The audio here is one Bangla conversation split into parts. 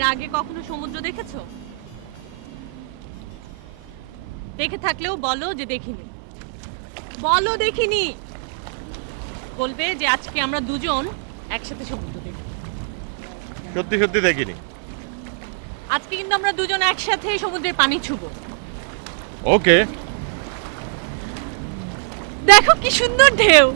এর আগে কখনো সমুদ্র দেখেছো? দেখে থাকলেও বলো যে দেখিনি। বলো দেখিনি। বলবে যে আজকে আমরা দুজন একসাথে সমুদ্র দেখব। সত্যি সত্যি দেখিনি। আজকে কিন্তু আমরা দুজন একসাথে সমুদ্রের পানি ছুবো। ওকে। দেখো কি সুন্দর ঢেউ।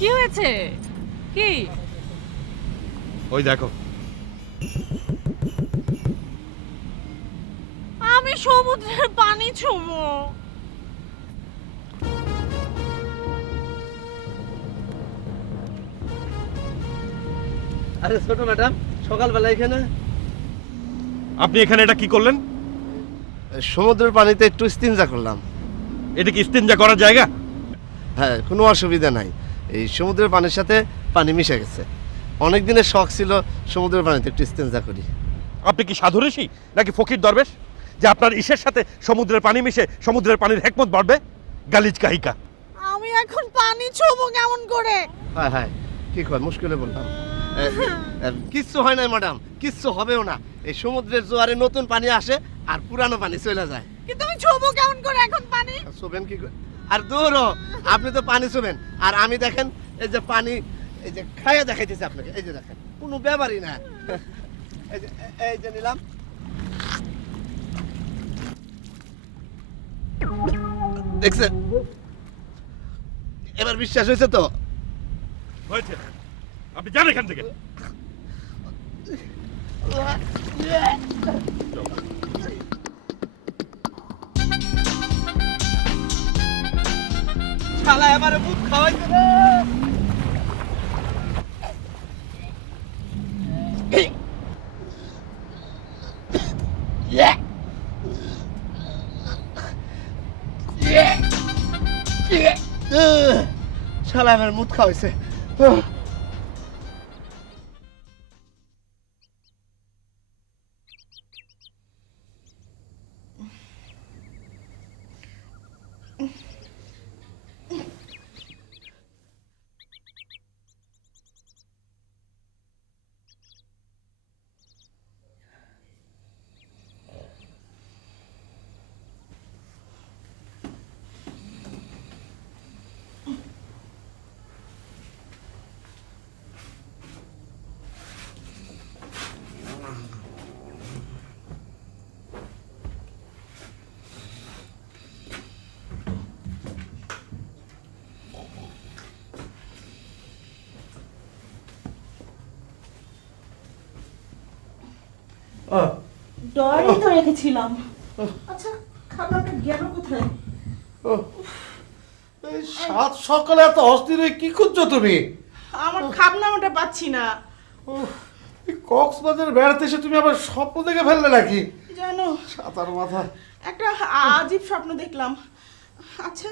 কি হয়েছে? কি? ওই দেখো। আমি সমুদ্রের পানি ছুবো। আরে ছোট ম্যাডাম, সকালবেলা এখানে? আপনি এখানে এটা কি করলেন? সমুদ্রের পানিতে একটু ইস্তিনজা করলাম। এটা কি ইস্তেঞ্জা করার জায়গা? হ্যাঁ, কোনো অসুবিধা নাই। এই সমুদ্রের পানির সাথে পানি মিশে গেছে। অনেক দিনের শখ ছিল সমুদ্রের পানিতে একটু ইস্তিনজা করি। আপনি কি সাধু ঋষি নাকি ফকির দরবেশ যে আপনার ইসের সাথে সমুদ্রের পানি মিশে সমুদ্রের পানির হেকমত বাড়বে? গালিজ কাহিকা। আমি এখন পানি ছুবো কেমন করে? হ্যাঁ হ্যাঁ, কি কয়, মুশকিলে বললাম। কিচ্ছু হয় না ম্যাডাম, কিচ্ছু হবেও না। এই সমুদ্রের জোয়ারে নতুন পানি আসে আর পুরানো পানি চলে যায়। কিন্তু আমি ছুবো কেমন করে এখন পানি? শোবেন কি করে? আর দূর হ, আপনি তো পানি শোবেন আর আমি দেখেন এই যে পানি, এই যে খাইয়া দেখাইতেছি আপনাকে। এই যে দেখেন, কোনো ব্যাপারই না। এই যে নিলাম। দেখছেন, এবার বিশ্বাস হয়েছে তো? হয়েছে। আপনি যান এখান থেকে। শালা এবারে মুখ খাওয়াইছে রে। শালা আমার মুখ খাওয়াইছে। ডয়ারি তো রেখেছিলাম। আচ্ছা, খাবারটা গেল কোথায়? এই সাত সকালে এত অস্থির হয়ে কি করছো তুমি? আমার খাবনামাটা পাচ্ছি না। এই কক্সবাজার বেড়াতে এসে তুমি আবার স্বপ্ন দেখে ফেললে নাকি? জানো, সাতার মাথা। একটা আজীব স্বপ্ন দেখলাম। আচ্ছা,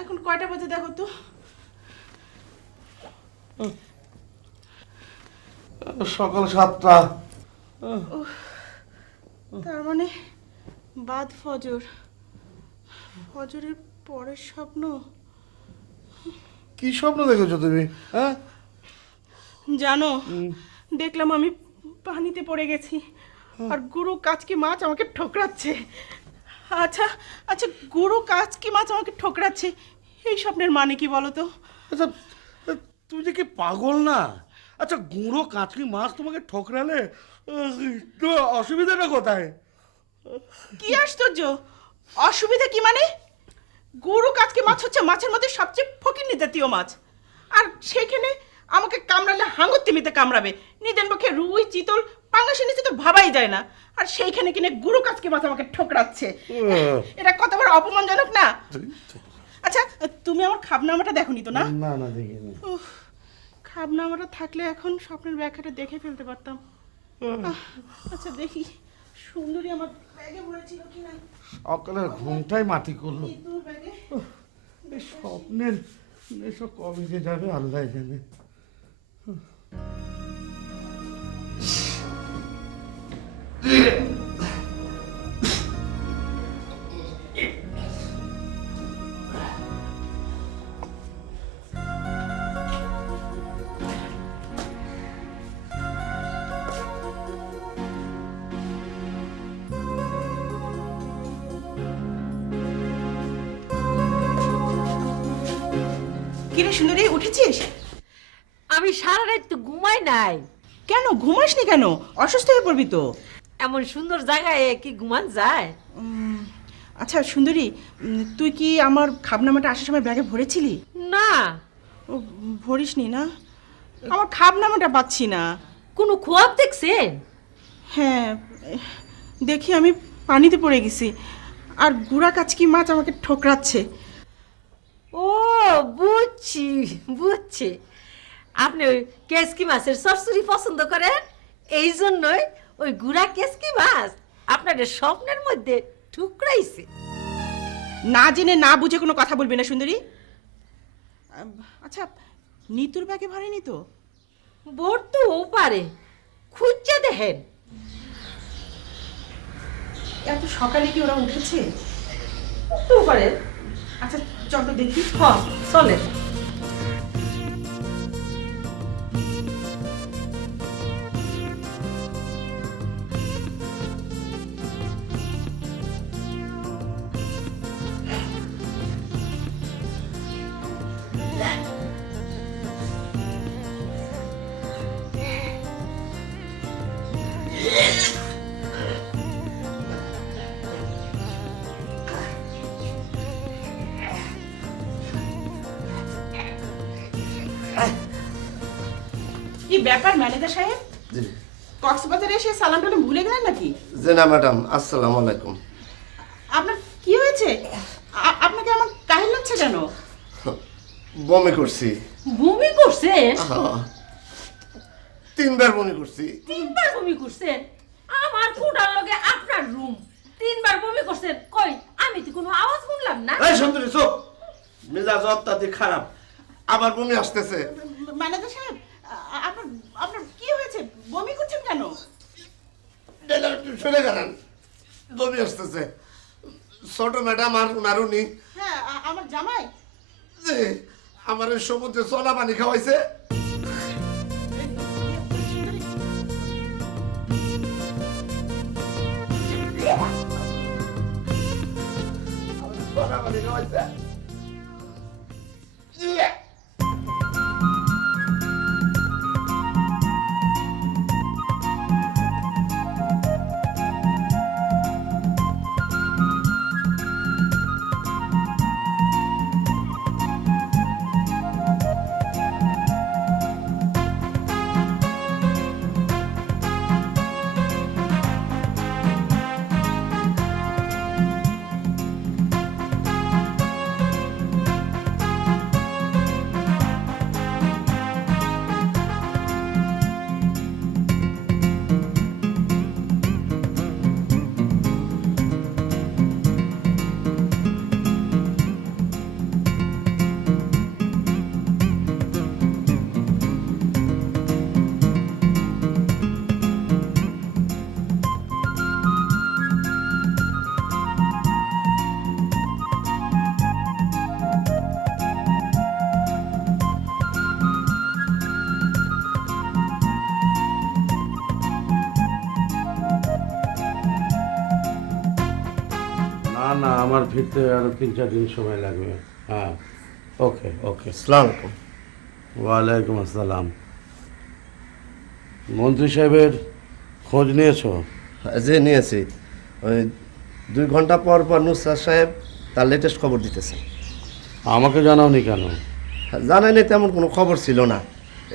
এখন কয়টা বাজে দেখো তো? সকাল 7টা। তার মানে বাদ ফজর। ফজরের পরের স্বপ্ন। কি স্বপ্ন দেখেছো তুমি? হ্যাঁ, জানো, দেখলাম আমি পানিতে পড়ে গেছি আর গুরু কাচকি মাছ আমাকে ঠোকরাচ্ছে। আচ্ছা আচ্ছা, গুরু কাচকি মাছ আমাকে ঠোকরাচ্ছে, এই স্বপ্নের মানে কি বলো তো? আচ্ছা, তুমি যে কি পাগল না? আচ্ছা, গুঁড়ো কাঁচকি মাছ তোমাকে ঠকরালে তো অসুবিধাটা কোথায়? কি আশ্চর্য! অসুবিধা কি মানে? গুরু কাচকি মাছ হচ্ছে মাছের মধ্যে সবচেয়ে ফকিন্নি জাতীয় মাছ, আর সেখানে আমাকে কামড়ালে হাঙর তিমিতে কামড়াবে। নিদেন পক্ষে রুই চিতল পাঙ্গাসের নিচে তো ভাবাই যায় না, আর সেইখানে কিনে গুরু কাচকি মাছ আমাকে ঠোকরাচ্ছে। এটা কত বড় অপমানজনক না? আচ্ছা, তুমি আমার খাবনামাটা দেখোনি তো? না না না, দেখিনি। খাবনামাটা থাকলে এখন স্বপ্নের ব্যাখ্যাটা দেখে ফেলতে পারতাম। আচ্ছা দেখি সুন্দরী আমার ব্যাগে ভরেছিল কিনা। সকালের ঘুমটাই মাটি করলো। ইঁদুর ব্যাগে। এই স্বপ্নের এসব কবে যে যাবে আল্লাহ জানে। কিরে সুন্দরী, উঠেছিস? আমি সারা রাত তো ঘুমাই নাই। কেন ঘুমাসনি কেন? অসুস্থ হয়ে পড়বি তো। এমন সুন্দর জায়গায় কি ঘুমান যায়? আচ্ছা সুন্দরী, তুই কি আমার খাবনামাটা আসার সময় ব্যাগে ভরেছিলি? না, ও, ভরিসনি না? আমার খাবনামাটা পাচ্ছি না। কোনো খোয়াব দেখছেন? হ্যাঁ, দেখি আমি পানিতে পড়ে গেছি, আর গুড়া কাচকি মাছ আমাকে ঠোকরাচ্ছে। ও বুঝছি বুঝছি, আপনি ওই কেসকি মাছের চচ্চড়ি পছন্দ করেন, এই জন্যই ওই গুড়া কেসকি মাছ আপনাদের স্বপ্নের মধ্যে ঠুকরাইছে। না জেনে না বুঝে কোনো কথা বলবি না সুন্দরী। আচ্ছা, নিতুর ব্যাগে ভরেনি তো? ভরতেও পারে, খুঁজছে দেখেন। এত সকালে কি ওরা উঠেছে? উঠতেও পারে। আচ্ছা চল তো দেখি। হ্যাঁ চলেন। কি ব্যাপার ম্যানেজার সাহেব? জি কক্সবাজারে এসে সালাম টালাম ভুলে গেলেন নাকি? জি না ম্যাডাম, আসসালামু আলাইকুম। আপনার কি হয়েছে? আপনাকে আমার কাহিল লাগছে কেন? বমি করছি। বমি করছেন? হ্যাঁ, 3 বার বমি করছি। 3 বার বমি করছেন? আমার ফুটার লগে আপনার রুম, 3 বার বমি করছেন? কই আমি তো কোনো আওয়াজ শুনলাম না। এই সুন্দরী চুপ, মেজাজ অত্যাধিক খারাপ, আবার বমি আসতেছে। ম্যানেজার সাহেব, আপনার আপনার কি হয়েছে? বমি করছেন কেন? শুনে গেলেন, বমি আসতেছে। ছোট ম্যাডাম আর উনারুনি হ্যাঁ, আমার জামাই। যে আমার ওই সমুদ্রে চলা পানি খাওয়াইছে। চলা পানি খাওয়াইছে। না আমার ফিরতে আরো 3-4 দিন সময় লাগবে। হ্যাঁ, ওকে ওকে। আসসালামু আলাইকুম। ওয়ালাইকুম আসসালাম। মন্ত্রী সাহেবের খোঁজ নিয়েছো? যে নিয়েছি, ওই 2 ঘন্টা পর পর নুসরাত সাহেব তার লেটেস্ট খবর দিতেছে। আমাকে জানাওনি কেন? জানাই নেই, তেমন কোনো খবর ছিল না।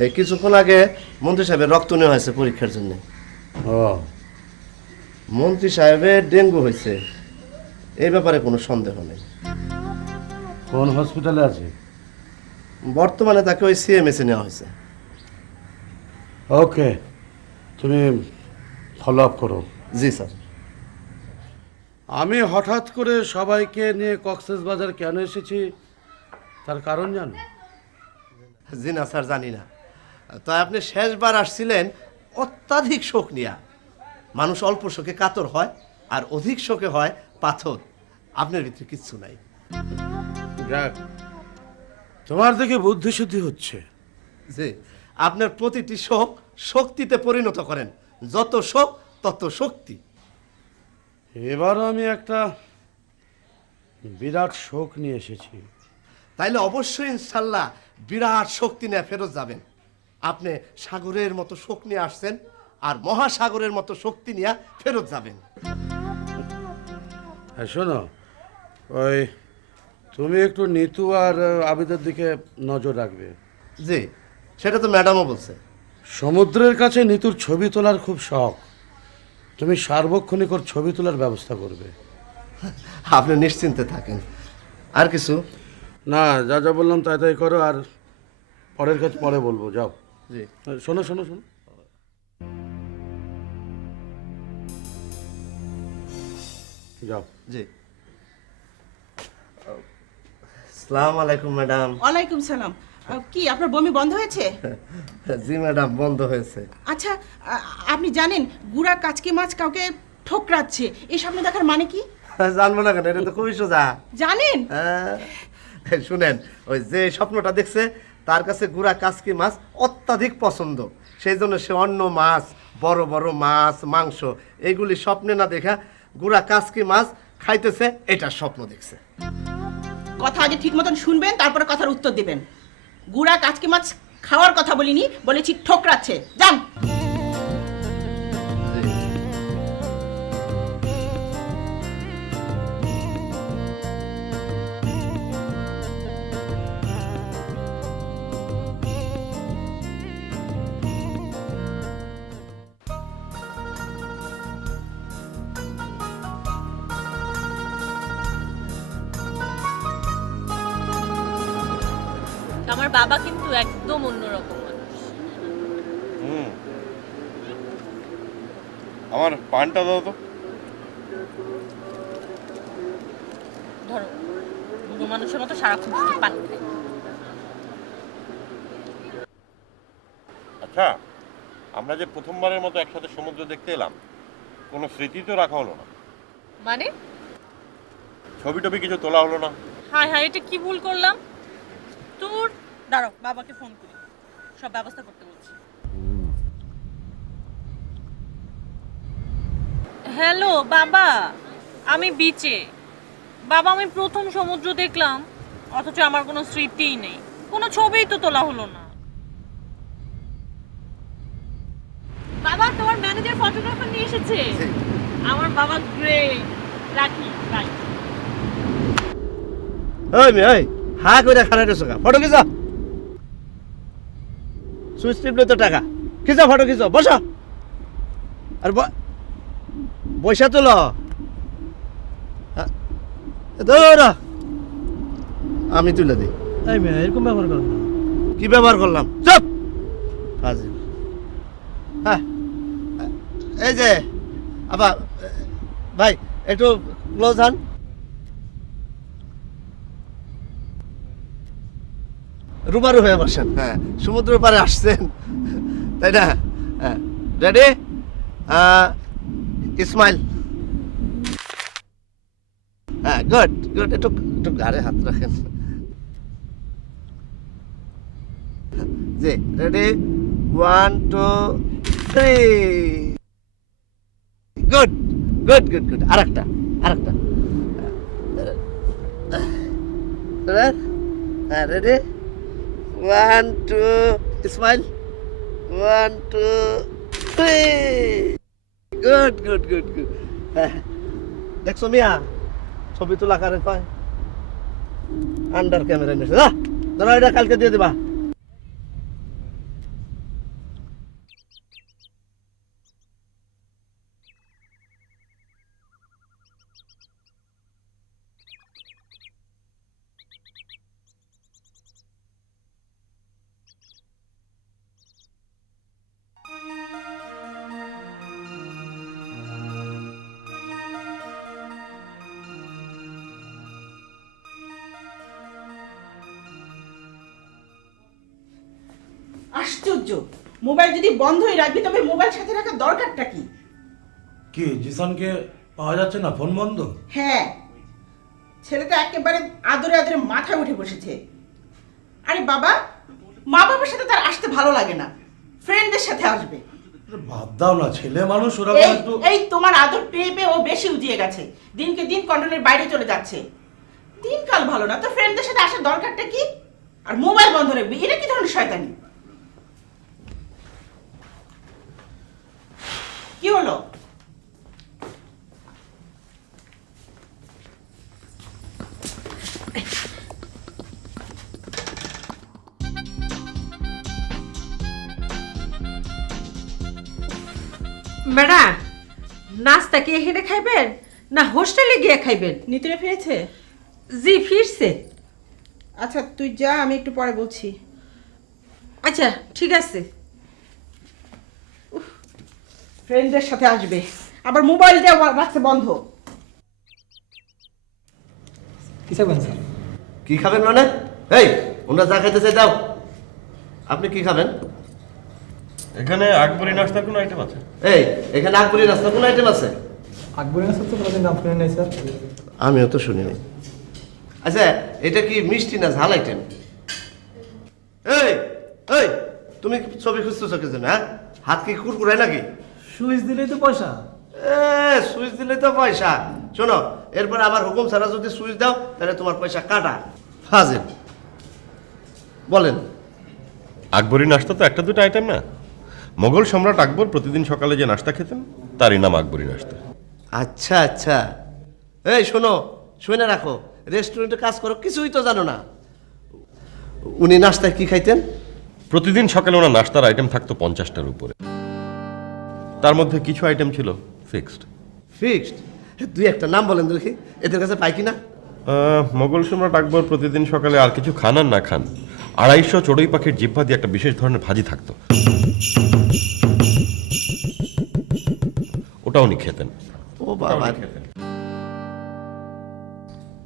এই কিছুক্ষণ আগে মন্ত্রী সাহেবের রক্ত নেওয়া হয়েছে পরীক্ষার জন্য। ও, মন্ত্রী সাহেবের ডেঙ্গু হয়েছে, এই ব্যাপারে কোনো সন্দেহ নেই। কোন হসপিটালে আছে? বর্তমানে তাকে ওই সিএমএসে নেওয়া হয়েছে। ওকে, তুমি ফলো আপ করো। জি স্যার। আমি হঠাৎ করে সবাইকে নিয়ে কক্সবাজার কেন এসেছি তার কারণ জানো? জি না স্যার, জানি না। তো আপনি শেষবার আসছিলেন অত্যাধিক শোক নিয়া। মানুষ অল্প শোকে কাতর হয় আর অধিক শোকে হয় পাথর। আপনার ভিতরে কিচ্ছু নাই। যাক, তোমার দেখে বুদ্ধি শুদ্ধি হচ্ছে। যে আপনার প্রতিটি শোক শক্তিতে পরিণত করেন, যত শোক তত শক্তি। এবারও আমি একটা বিরাট শোক নিয়ে এসেছি। তাইলে অবশ্যই ইনশাল্লাহ বিরাট শক্তি নিয়ে ফেরত যাবেন। আপনি সাগরের মতো শোক নিয়ে আসছেন, আর মহাসাগরের মতো শক্তি নিয়ে ফেরত যাবেন। হ্যাঁ শোনো, ওই তুমি একটু নিতু আর আবিদের দিকে নজর রাখবে। জি, সেটা তো ম্যাডামও বলছে। সমুদ্রের কাছে নিতুর ছবি তোলার খুব শখ, তুমি সার্বক্ষণিক ওর ছবি তোলার ব্যবস্থা করবে। আপনি নিশ্চিন্তে থাকেন। আর কিছু? না, যা যা বললাম তাই তাই করো, আর পরের কাজ পরে বলবো। যাও। জি। শোনো শোনো শোনো, যাও। জি। আসসালামু আলাইকুম ম্যাডাম। ওয়ালাইকুম সালাম। কি আপনার বমি বন্ধ হয়েছে? জি ম্যাডাম, বন্ধ হয়েছে। আচ্ছা, আপনি জানেন গুড়া কাচকি মাছ কাউকে ঠোকরাচ্ছে, এই স্বপ্ন দেখার মানে কি? জানবো না কেন, এটা তো খুবই সোজা। জানেন? শুনেন, ওই যে স্বপ্নটা দেখছে তার কাছে গুড়া কাচকি মাছ অত্যাধিক পছন্দ, সেই জন্য সে অন্য মাছ, বড় বড় মাছ, মাংস এইগুলি স্বপ্নে না দেখা গুড়া কাচকি মাছ খাইতেছে, এটা স্বপ্ন দেখছে। কথা আগে ঠিক মতন শুনবেন, তারপরে কথার উত্তর দিবেন। গুড়া কাচকি মাছ খাওয়ার কথা বলিনি, বলেছি ঠোকরাচ্ছে। যান। আমার বাবা কিন্তু একদম অন্যরকম মানুষ। আমার পানটা দাও তো। ধরো, বুড়ো মানুষের মতো সারাক্ষণ শুধু পানি খায়। আচ্ছা, আমরা যে প্রথমবারের মতো একসাথে সমুদ্র দেখতে এলাম, কোনো স্মৃতি তো রাখা হলো না। মানে? ছবি টবি কিছু তোলা হলো না। হায় হায়, এটা কি ভুল করলাম? তোর দাঁড়াও, বাবাকে ফোন করি, সব ব্যবস্থা করতে বলছি। হ্যালো বাবা, আমি বিচে। বাবা, আমি প্রথম সমুদ্র দেখলাম, অথচ আমার কোনো স্মৃতিই নেই, কোনো ছবিই তো তোলা হলো না। বাবা, তোমার ম্যানেজার ফটোগ্রাফার নিয়ে এসেছে। আমার বাবা গ্রেট। রাখি, বাই। ওই মেয়ে, ওই হা করে খারাপ রেছো, ফটো খিচা। সুইচ টিপলে তো টাকা। খিচা ফটো, খিচো, বসো। আর পয়সা তোলো। ধরো, আমি তুলে দিই। এই মেয়ে, এরকম ব্যবহার করেন না। কি ব্যবহার করলাম? চুপ। হাজির। হ্যাঁ, এই যে আবার ভাই একটু ক্লোজ হন। রুবারু হয়ে বসেন। হ্যাঁ, সমুদ্র পারে আসছেন, তাই না? হ্যাঁ, রেডি? ইসমাইল। হ্যাঁ, গুড গুড। একটু একটু ঘাড়ে হাত রাখেন। জি, ready? 1 2 3। Good good good good. আরেকটা, আরেকটা। হ্যাঁ, ready? 1 2 smile. 1 2 3। Good good good good. হ্যাঁ, দেখছো মিয়া, ছবি তোলা কারে কয়? আন্ডার ক্যামেরা নিয়েছে। ধরো, এটা কালকে দিয়ে দিবা। আশ্চর্য, মোবাইল যদি বন্ধই রাখবি তবে মোবাইল সাথে রাখার দরকারটা কি? কি জিসানকে পাওয়া যাচ্ছে না, ফোন বন্ধ? হ্যাঁ, ছেলেটা একেবারে আদরে আদরে মাথায় উঠে বসেছে। আরে বাবা, মা বাবার সাথে তার আসতে ভালো লাগে না, ফ্রেন্ডদের সাথে আসবে। আরে বাদ দাও না, ছেলে মানুষ, ওরা এই একটু। এই তোমার আদর পেয়ে পেয়ে ও বেশি উজিয়ে গেছে, দিনকে দিন কন্ট্রোলের বাইরে চলে যাচ্ছে। দিনকাল ভালো না তো, ফ্রেন্ডদের সাথে আসার দরকারটা কি? আর মোবাইল বন্ধ রাখবি, এটা কি ধরনের শয়তানি? কি হলো? ম্যাডাম, নাস্তা কি এখানে খাইবেন না হোস্টেলে গিয়ে খাইবেন? নিতুরে ফিরেছে? জি ফিরছে। আচ্ছা তুই যা, আমি একটু পরে বলছি। আচ্ছা ঠিক আছে। ফ্রেন্ডদের সাথে আসবে, আবার মোবাইল দেওয়া রাখছে বন্ধ। কি চাইবেন স্যার? কি খাবেন মানে? এই, ওনারা যা খাইতে চাই দাও। আপনি কি খাবেন? এখানে আকবরি নাস্তার কোনো আইটেম আছে? এই, এখানে আকবরি নাস্তার কোনো আইটেম আছে? আকবরের স্যার তো কোনোদিন নাম শুনে নেই স্যার। আমিও তো শুনিনি। আচ্ছা, এটা কি মিষ্টি না ঝাল আইটেম? এই এই, তুমি ছবি খুঁজতেছো কিছু না? হাত কি কুরকুরায় নাকি? সুইচ দিলেই তো পয়সা। সুইচ দিলে তো পয়সা। শোনো, এরপর আমার হুকুম ছাড়া যদি সুইচ দাও তাহলে তোমার পয়সা কাটা। ফাজিল। বলেন। আকবরি নাস্তা তো একটা দুটো আইটেম না। মোগল সম্রাট আকবর প্রতিদিন সকালে যে নাস্তা খেতেন তারই নাম আকবরি নাস্তা। আচ্ছা আচ্ছা। এই শোনো, শুনে রাখো, রেস্টুরেন্টে কাজ করো, কিছুই তো জানো না। উনি নাস্তায় কি খাইতেন? প্রতিদিন সকালে ওনার নাস্তার আইটেম থাকতো 50টার উপরে। তার মধ্যে কিছু আইটেম ছিল ফিক্সড। ফিক্সড? দুই একটা নাম বলেন দেখি, এদের কাছে পাই কিনা। মোগল সম্রাট আকবর প্রতিদিন সকালে আর কিছু খান আর না খান 250 চড়ুই পাখির জিহ্বা দিয়ে একটা বিশেষ ধরনের ভাজি থাকতো, ওটা উনি খেতেন। ও বাবা,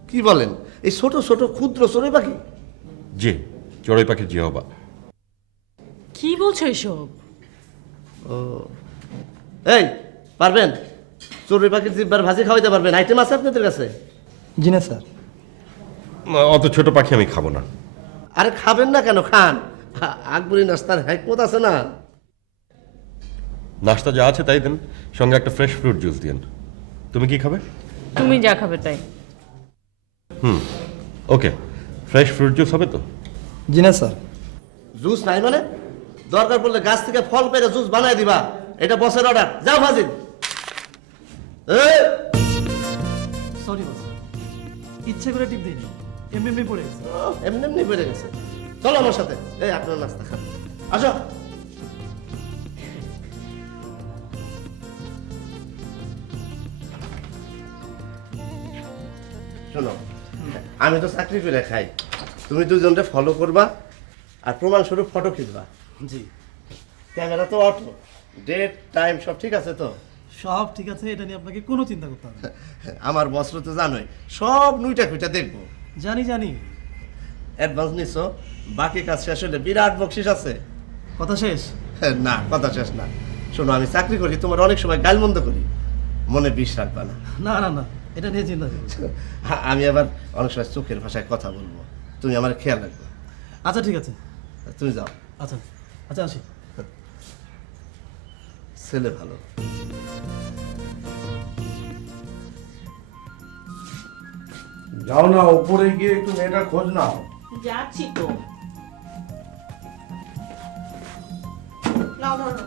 কি বলেন? এই ছোট ছোট ক্ষুদ্র চড়ুই পাখি? জি, চড়ুই পাখির জিহ্বা। কি বলছো এসব? এই, পারবেন? চড়ুই পাখির জিব্বার ভাজি খাওয়াইতে পারবেন? আইটেম আছে আপনাদের কাছে? জি না স্যার। অত ছোট পাখি আমি খাবো না। আরে খাবেন না কেন, খান। আকবরি নাস্তার হ্যাকমত আছে না। নাস্তা যা আছে তাই দেন, সঙ্গে একটা ফ্রেশ ফ্রুট জুস দিন। তুমি কি খাবে? তুমি যা খাবে তাই। ওকে, ফ্রেশ ফ্রুট জুস হবে তো? জি না স্যার। জুস নাই মানে? দরকার পড়লে গাছ থেকে ফল পেরে জুস বানাই দিবা, এটা বসের অর্ডার। যাও ফাজিল। সরি বস, ইচ্ছে করে টিপ দিইনি, এমনি এমনি পড়ে গেছে। এমনি এমনি বেড়ে গেছে। চলো আমার সাথে, এই আপনার নাস্তা খান। আসো। শোনো, আমি তো চাকরি করে খাই, তুমি দুজনকে ফলো করবা আর প্রমাণস্বরূপ ফটো খিচবা। জি ক্যামেরা তো অটো, ডেট টাইম সব ঠিক আছে তো? সব ঠিক আছে, এটা নিয়ে আপনাকে কোনো চিন্তা করতে হবে না। আমার বস্ত্র তো জানোই, সব নুইটা খুঁটা দেখবো। জানি জানি। অ্যাডভান্স নিছো, বাকি কাজ শেষ হলে বিরাট বকশিস আছে। কথা শেষ? না, কথা শেষ না। শোনো, আমি চাকরি করি, তোমার অনেক সময় গালমন্দ করি, মনে বিষ রাখবা না। না না না, এটা নিয়ে চিন্তা করছি। আমি আবার অনেক সময় চোখের ভাষায় কথা বলবো, তুমি আমার খেয়াল রাখবে। আচ্ছা ঠিক আছে। তুমি যাও। আচ্ছা আচ্ছা আসি। ছেলে ভালো। যাও না, উপরে গিয়ে একটু মেয়েটার খোঁজ নাও। যাচ্ছি তো। নাও ধরো।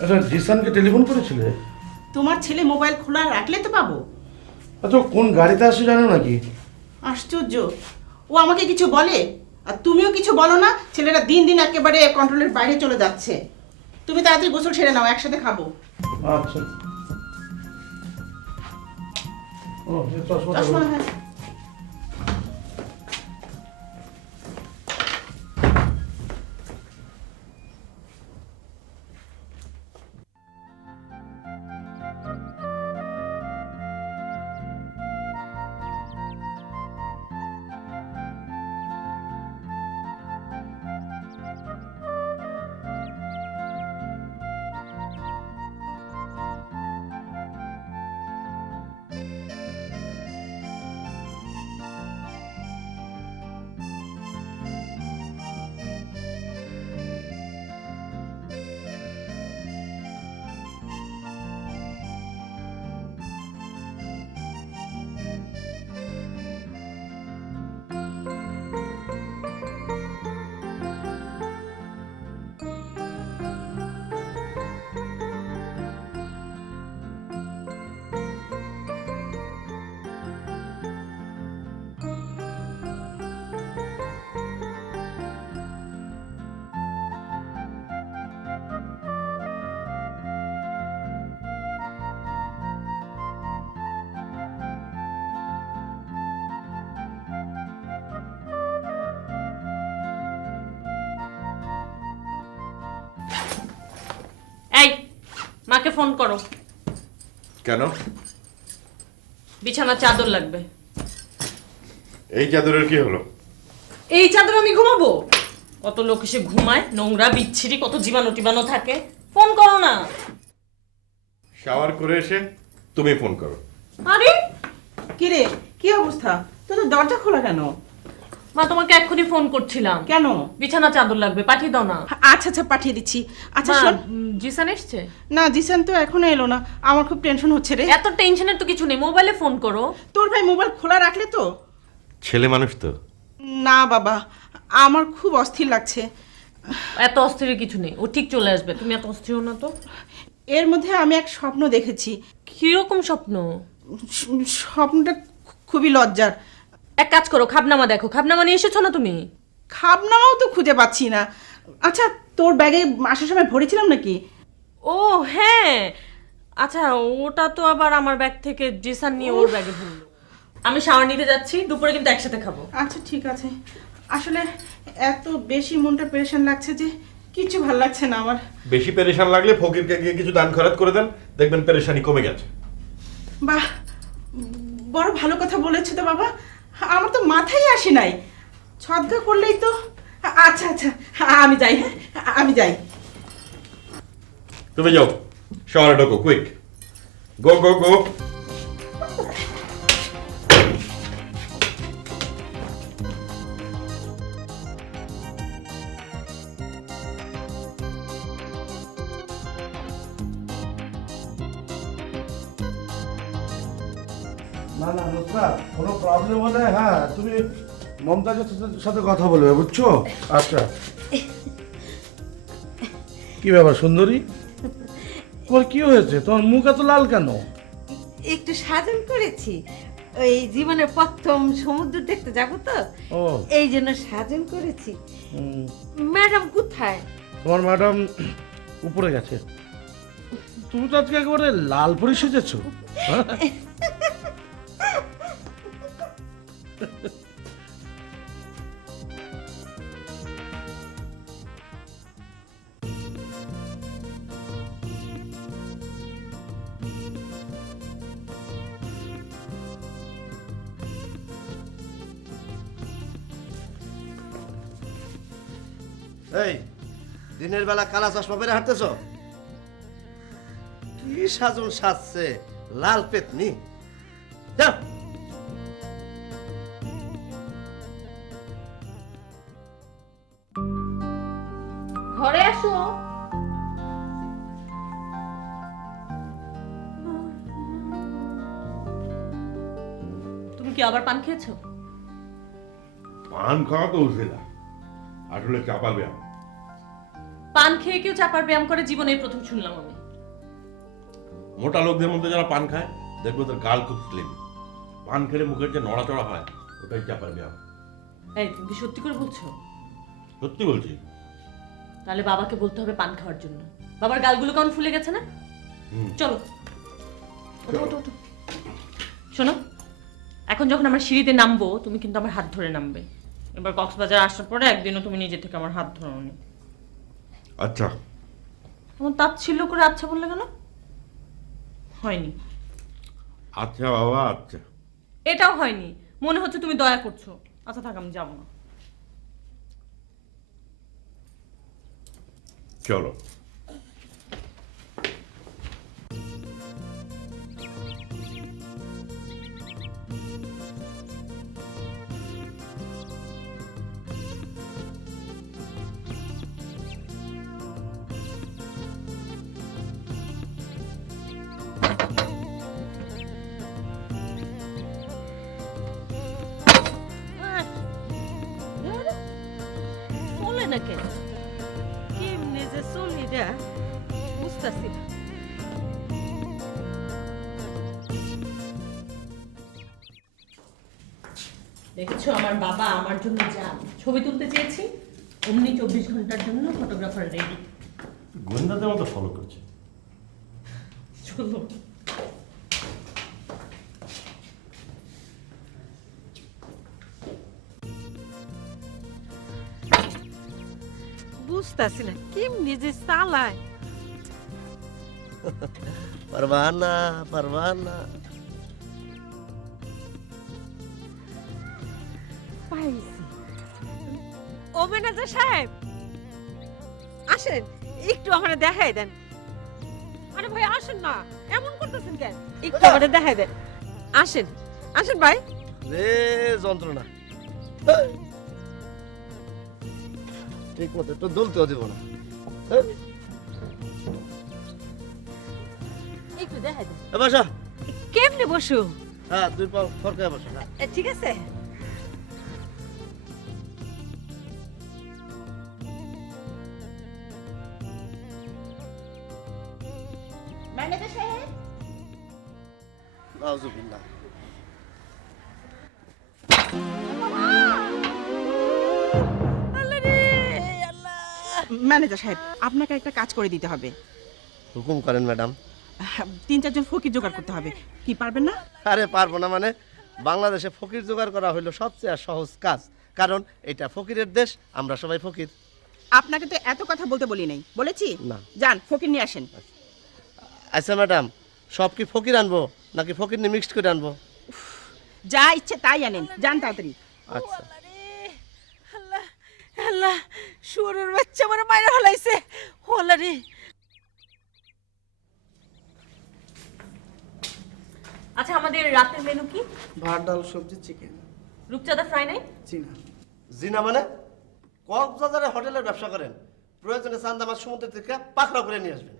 আচ্ছা, জিসানকে টেলিফোন করেছিলে? তোমার ছেলে মোবাইল খোলা রাখলে তো পাবো। আচ্ছা, কোন গাড়িতে আসে জানো নাকি? আশ্চর্য, ও আমাকে কিছু বলে আর তুমিও কিছু বলো না। ছেলেটা দিন দিন একেবারে কন্ট্রোলের বাইরে চলে যাচ্ছে। তুমি তাড়াতাড়ি গোসল সেরে নাও, একসাথে খাবো। আচ্ছা। ও, এ চশমাটা চশমা, হ্যাঁ। ফোন করো। কেন? বিছানা চাদর লাগবে। এই চাদরের কি হলো? এই চাদর আমি ঘুমাবো? কত লোক এসে ঘুমায়, নোংরা বিচ্ছিরি, কত জীবাণু টিবাণু থাকে। ফোন করো না। শাওয়ার করে এসে তুমি ফোন করো। আরে কি রে, কি অবস্থা? তোর দরজা খোলা কেন? মা, তোমাকে এক্ষুনি ফোন করছিলাম। কেন? বিছানা চাদর লাগবে, পাঠিয়ে দাও না। আচ্ছা আচ্ছা, পাঠিয়ে দিচ্ছি। আচ্ছা মা, শোন, জিসান এসছে? না জিসান তো এখনো এলো না, আমার খুব টেনশন হচ্ছে রে। এত টেনশনের তো কিছু নেই, মোবাইলে ফোন করো। তোর ভাই মোবাইল খোলা রাখলে তো? ছেলে মানুষ তো। না বাবা, আমার খুব অস্থির লাগছে। এত অস্থিরের কিছু নেই, ও ঠিক চলে আসবে, তুমি এত অস্থির হও না তো। এর মধ্যে আমি এক স্বপ্ন দেখেছি। কিরকম স্বপ্ন? স্বপ্নটা খুবই লজ্জার। এক কাজ করো, খাবনামা দেখো। খাবনামা নিয়ে এসেছো না তুমি? খাবনামাও তো খুঁজে পাচ্ছি না। আচ্ছা, তোর ব্যাগে আসার সময় ভরেছিলাম নাকি? ও হ্যাঁ, আচ্ছা ওটা তো আবার আমার ব্যাগ থেকে জিসান নিয়ে ওর ব্যাগে ভরলো। আমি শাওয়ার নিতে যাচ্ছি, দুপুরে কিন্তু একসাথে খাবো। আচ্ছা ঠিক আছে। আসলে এত বেশি মনটা পেরেশান লাগছে যে কিছু ভালো লাগছে না আমার। বেশি পেরেশান লাগলে ফকিরকে গিয়ে কিছু দান খয়রাত করে দেন, দেখবেন পেরেশানি কমে গেছে। বাহ, বড় ভালো কথা বলেছো তো বাবা, আমার তো মাথায় আসে নাই। ছদ্মা করলেই তো। আচ্ছা আচ্ছা, আমি যাই। হ্যাঁ আমি যাই। তুমি যাও, শাওয়ারে ঢোকো, কুইক, গো গো গো। না না নুসরাত, কোনো প্রবলেম হলে হ্যাঁ তুমি মমতাজের সাথে কথা বলবে, বুঝছো? আচ্ছা, কি ব্যাপার সুন্দরী, তোমার কি হয়েছে? তোমার মুখ এত লাল কেন? একটু সাজন করেছি, ওই জীবনের প্রথম সমুদ্র দেখতে যাব তো, ও এই জন্য সাজন করেছি। হুম, ম্যাডাম কোথায়? তোমার ম্যাডাম উপরে গেছে। তুমি তো আজকে একেবারে লাল পরি সেজেছো। হ্যাঁ? এই দিনের বেলা কালা চশমা পরে হাঁটতেছ? কি সাজন সাজছে, লাল পেতনি। যাও। ঘরে আসো। তুমি কি আবার পান খেয়েছো? পান খাওয়া তো উঠে না, আসলে চাপার ব্যায়াম। পান খেয়ে কেউ চাপার ব্যায়াম করে জীবনে প্রথম শুনলাম আমি। মোটা লোকদের মধ্যে যারা পান খায় দেখবে তার গাল খুব স্লিম। পান খেলে মুখের যে নড়াচড়া হয় ওটাই চাপার ব্যায়াম। এই তুমি কি সত্যি করে বলছো? সত্যি বলছি। তাহলে বাবাকে বলতে হবে পান খাওয়ার জন্য। বাবার গালগুলো কেমন ফুলে গেছে না? চলো ওঠো ওঠো ওঠো। শোনো, এখন যখন আমরা সিঁড়িতে নামবো তুমি কিন্তু আমার হাত ধরে নামবে। এবার কক্সবাজার আসার পরে একদিনও তুমি নিজে থেকে আমার হাত ধরোনি। আচ্ছা। আমার তাচ্ছিল্য করে আচ্ছা বললে কেন? হয়নি। আচ্ছা বাবা, আচ্ছা। এটাও হয়নি, মনে হচ্ছে তুমি দয়া করছো। আচ্ছা থাক, আমি যাবো না। চলো। বলে না কেন? কেমনে যে চলি রে বুঝতেছি না। দেখেছো, আমার বাবা আমার জন্য যান। ছবি তুলতে চেয়েছি, অমনি 24 ঘন্টার জন্য ফটোগ্রাফার রেডি। গোয়েন্দাদের মতো ফলো করছে। চলো। বুঝতেছি না কেমনে যে চালায়। পারবানা পারবানা। ও ম্যানেজার সাহেব, আসেন একটু আমার দেখাই দেন। আরে ভাই আসেন না, এমন করতেছেন কেন? একটু আমার দেখাই দেন। আসেন আসেন ভাই। রে যন্ত্রণা, ঠিক মতো একটু দুলতেও দিব না। একটু দেখাই দেন। বসো। কেমনে বসু? হ্যাঁ, দুই পা ফরকায় বসো। হ্যাঁ। ঠিক আছে। ম্যানেজার সাহেব, নাউজুবিল্লাহ। আল্লাহ রে আল্লাহ। ম্যানেজার সাহেব, আপনাকে একটা কাজ করে দিতে হবে। হুকুম করেন ম্যাডাম। 3-4 জন ফকির জোগাড় করতে হবে। কি পারবেন না? আরে পারবো না মানে, বাংলাদেশে ফকির জোগাড় করা হইলো সবচেয়ে সহজ কাজ, কারণ এটা ফকিরের দেশ, আমরা সবাই ফকির। আপনাকে তো এত কথা বলতে বলি নাই, বলেছি? না। যান ফকির নিয়ে আসেন। আচ্ছা ম্যাডাম, সব কি ফকির আনবো নাকি ফকির নিয়ে মিক্সড করে আনবো? যা ইচ্ছে তাই আনেন, যান তাড়াতাড়ি। আচ্ছা। আল্লাহ আল্লাহ, শুয়োরের বাচ্চা আমার মায়ের হলাইছে। হলা রে। আচ্ছা, আমাদের রাতের মেনু কি? ভাত, ডাল, সবজি, চিকেন। রূপচাঁদা ফ্রাই নাই? জি না। জিনা মানে কক্সবাজারে হোটেলের ব্যবসা করেন, প্রয়োজনে চান্দা মাছ সমুদ্র থেকে পাকড়াও করে নিয়ে আসবেন।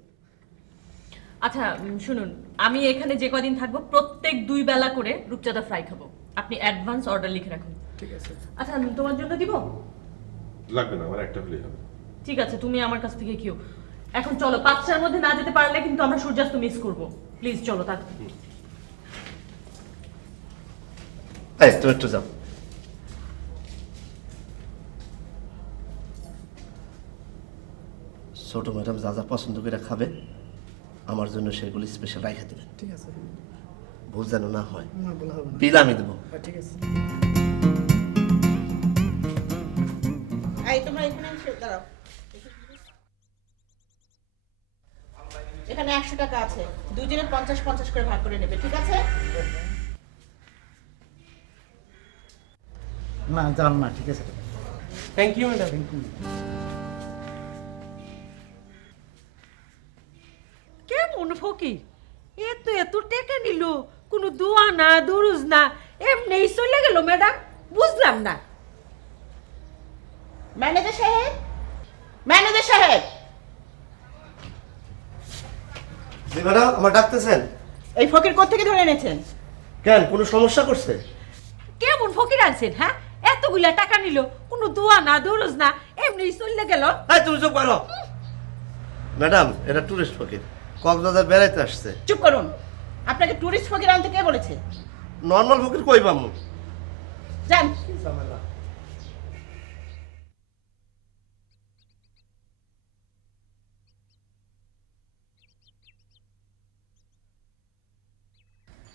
আচ্ছা শুনুন, আমি এখানে যে কদিন থাকবো প্রত্যেক 2 বেলা করে রূপচাঁদা ফ্রাই খাবো। আপনি অ্যাডভান্স অর্ডার লিখে রাখুন। ঠিক আছে। আচ্ছা, তোমার জন্য দিব? লাগবে না, আমার একটা হলেই হবে। ঠিক আছে, তুমি আমার কাছ থেকে খেও। এখন চলো, 5টার মধ্যে না যেতে পারলে কিন্তু আমরা সূর্যাস্ত মিস করব। প্লিজ চলো তাড়াতাড়ি। এই তুমি একটু যাও। ছোট ম্যাডাম যা যা পছন্দ করে খাবে, আমার জন্য সেগুলি স্পেশাল রাইখা দেবেন। ঠিক আছে। ভুল যেন না হয়। না বলা হবে না। বিল আমি দেবো। হ্যাঁ, ঠিক আছে। এই তোমরা এখানে এসে দাঁড়াও। এখানে 100 টাকা আছে, দুজনের 50-50 করে ভাগ করে নেবে, ঠিক আছে? না যান না, ঠিক আছে। Thank you madam. কেমন ফকির? এত এত টাকা নিল, কোনো দোয়া না দরুজ না, এমনি চলে গেল ম্যাডাম। বুঝলাম না। ম্যানেজার সাহেব, ম্যানেজার সাহেব, জি ম্যাডাম, আমার ডাকতেছেন? এই ফকির কোত্থেকে ধরে এনেছেন? কেন, কোনো সমস্যা করছে? কেমন ফকির আনছেন? হ্যাঁ, এতগুলা টাকা নিল, কোনো দোয়া না দরুজ না, এমনি চলে গেল। এই তুমি চুপ করো। ম্যাডাম, এটা টুরিস্ট ফকির, কক্সবাজার বেড়াইতে আসছে। চুপ করুন। আপনাকে টুরিস্ট ফকির আনতে কে বলেছে? নর্মাল ফকির কই পামু? যান।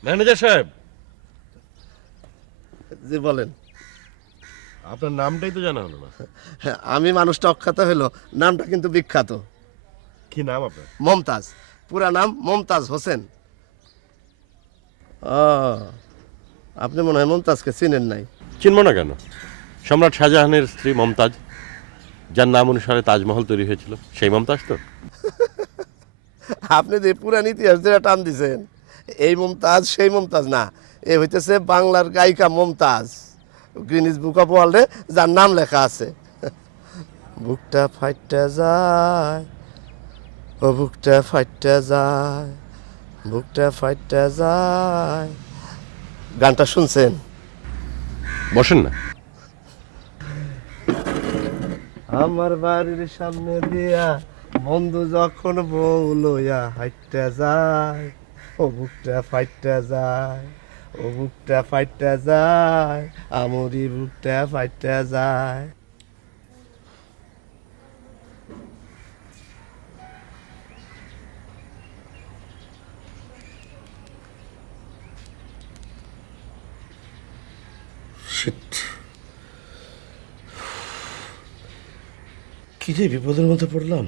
ম্যানেজার সাহেব, জি বলেন। আপনার নামটাই তো জানা হলো না। হ্যাঁ, আমি মানুষটা অখ্যাত হলো, নামটা কিন্তু বিখ্যাত। কি নাম আপনার? মমতাজ, পুরা নাম মমতাজ হোসেন। ও, আপনি মনে হয় মমতাজকে চিনেন নাই। চিনব না কেন? সম্রাট শাহজাহানের স্ত্রী মমতাজ, যার নাম অনুসারে তাজমহল তৈরি হয়েছিল, সেই মমতাজ তো? আপনি যে পুরান ইতিহাস যেটা টান দিছেন, এই মমতাজ সেই মমতাজ না, এ হইতেছে বাংলার গায়িকা মমতাজ, গ্রিনিজ বুক অফ ওয়ার্ল্ডে যার নাম লেখা আছে। বুকটা ফাইটটা যায়, ও বুকটা ফাইটটা যায়, বুকটা ফাইটটা যায়। গানটা শুনছেন? বসেন না। আমার বাড়ির সামনে দিয়া বন্ধু যখন বউ লইয়া হাইটটা যায়, ও বুকটা ফাইটটা যায়, ও বুকটা ফাইটটা যায়, আমরি বুকটা ফাইটটা যায়। কি যে বিপদের মধ্যে পড়লাম।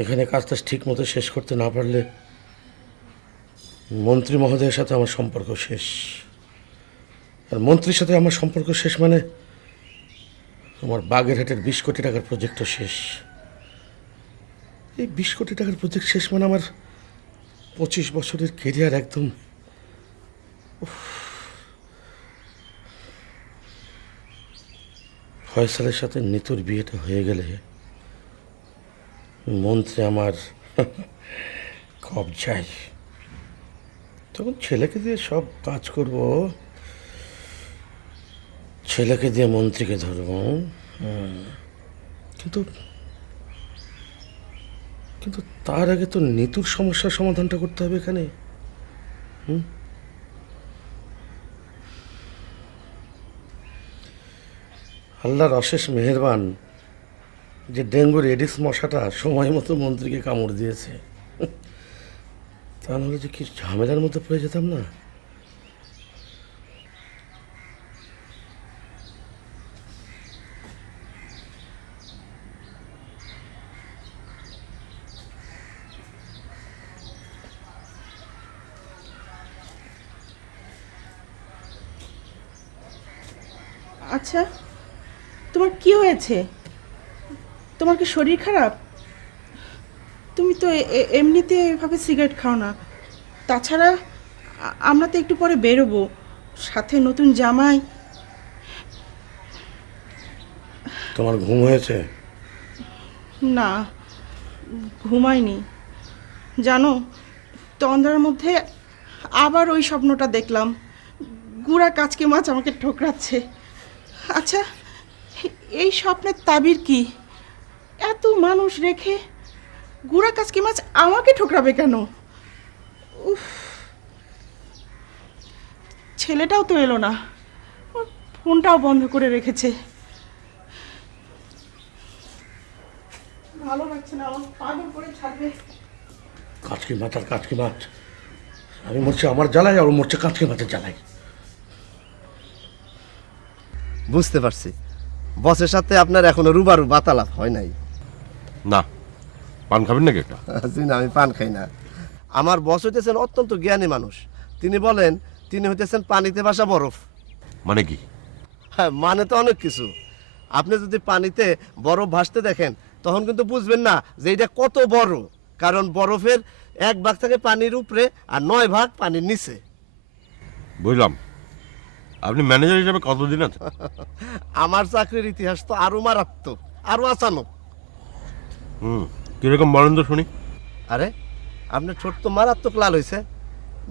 এখানে কাজটা ঠিক মতো শেষ করতে না পারলে মন্ত্রী মহোদয়ের সাথে আমার সম্পর্ক শেষ। আর মন্ত্রীর সাথে আমার সম্পর্ক শেষ মানে আমার বাগেরহাটের 20 কোটি টাকার প্রজেক্টও শেষ। এই 20 কোটি টাকার প্রজেক্ট শেষ মানে আমার 25 বছরের কেরিয়ার একদম। ফয়সালের সাথে নিতুর বিয়েটা হয়ে গেলে মন্ত্রী আমার কবজায়, তখন ছেলেকে দিয়ে সব কাজ করব, ছেলেকে দিয়ে মন্ত্রীকে ধরব। কিন্তু কিন্তু তার আগে তো নিতুর সমস্যার সমাধানটা করতে হবে এখানে। আল্লাহর অশেষ মেহেরবান যে ডেঙ্গুর এডিস মশাটা সময় মতো মন্ত্রীকে কামড় দিয়েছে, তা নাহলে যে কি ঝামেলার মধ্যে পড়ে যেতাম না। আচ্ছা, তোমার কি হয়েছে? তোমার কি শরীর খারাপ? তুমি তো এমনিতে এভাবে সিগারেট খাও না। তাছাড়া আমরা তো একটু পরে বেরোবো, সাথে নতুন জামাই। তোমার ঘুম হয়েছে? না, ঘুমাইনি। জানো, তন্দ্রার মধ্যে আবার ওই স্বপ্নটা দেখলাম, গুড়া কাচকি মাছ আমাকে ঠোকরাচ্ছে। আচ্ছা, এই স্বপ্নের তাবির কি? এত মানুষ রেখে গুড়া কাচকি মাছ আমাকে ঠোকরাবে কেন? উফ, ছেলেটাও তো এলো না, ওর ফোনটাও বন্ধ করে রেখেছে। ভালো লাগছে না, আমার পাগল করে ছাড়বে। কাচকি মাছ আর কাচকি মাছ, আমি মরছি আমার জ্বালাই, আর ও মরছে কাচকি মাছের জ্বালাই। বুঝতে পারছি, বসের সাথে আপনার এখনো রুবারু বাতালাপ হয় নাই। না, পান খাবেন নাকি একটা? জি না, আমি পান খাই না। আমার বস হইতেছেন অত্যন্ত জ্ঞানী মানুষ। তিনি বলেন তিনি হইতেছেন পানিতে ভাসা বরফ। মানে কি? হ্যাঁ, মানে তো অনেক কিছু। আপনি যদি পানিতে বরফ ভাসতে দেখেন তখন কিন্তু বুঝবেন না যে এটা কত বড়, কারণ বরফের 1 ভাগ থাকে পানির উপরে আর 9 ভাগ পানির নিচে। বুঝলাম। আপনি ম্যানেজার হিসেবে কতদিন আছে? আমার চাকরির ইতিহাস তো আরো মারাত্মক, আরো আচানক। কিরকম বলেন তো শুনি। আরে, আপনার ছোট তো মারাত্মক লাল হয়েছে।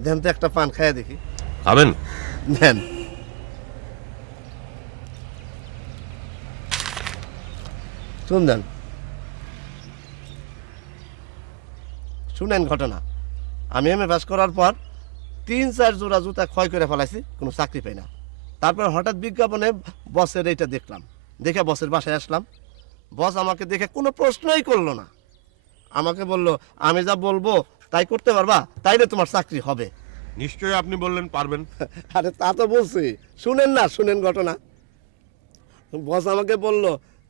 দেন তো একটা পান খাইয়া দেখি। খাবেন? দেন। শুনলেন? শুনেন ঘটনা। আমি এমএ পাস করার পর 3-4 জোড়া জুতা ক্ষয় করে ফেলাইছি, কোনো চাকরি পাই না। তারপর হঠাৎ বিজ্ঞাপনে বসের এইটা দেখলাম, দেখে বসের বাসায় আসলাম। বস আমাকে দেখে কোনো প্রশ্নই করলো না, আমাকে বলল আমি যা বলবো তাই করতে পারবা, তাইলে তোমার চাকরি হবে। নিশ্চয়ই আপনি বললেন পারবেন। আরে তা তো বলছি, শুনেন না, শুনেন ঘটনা। বস আমাকে বলল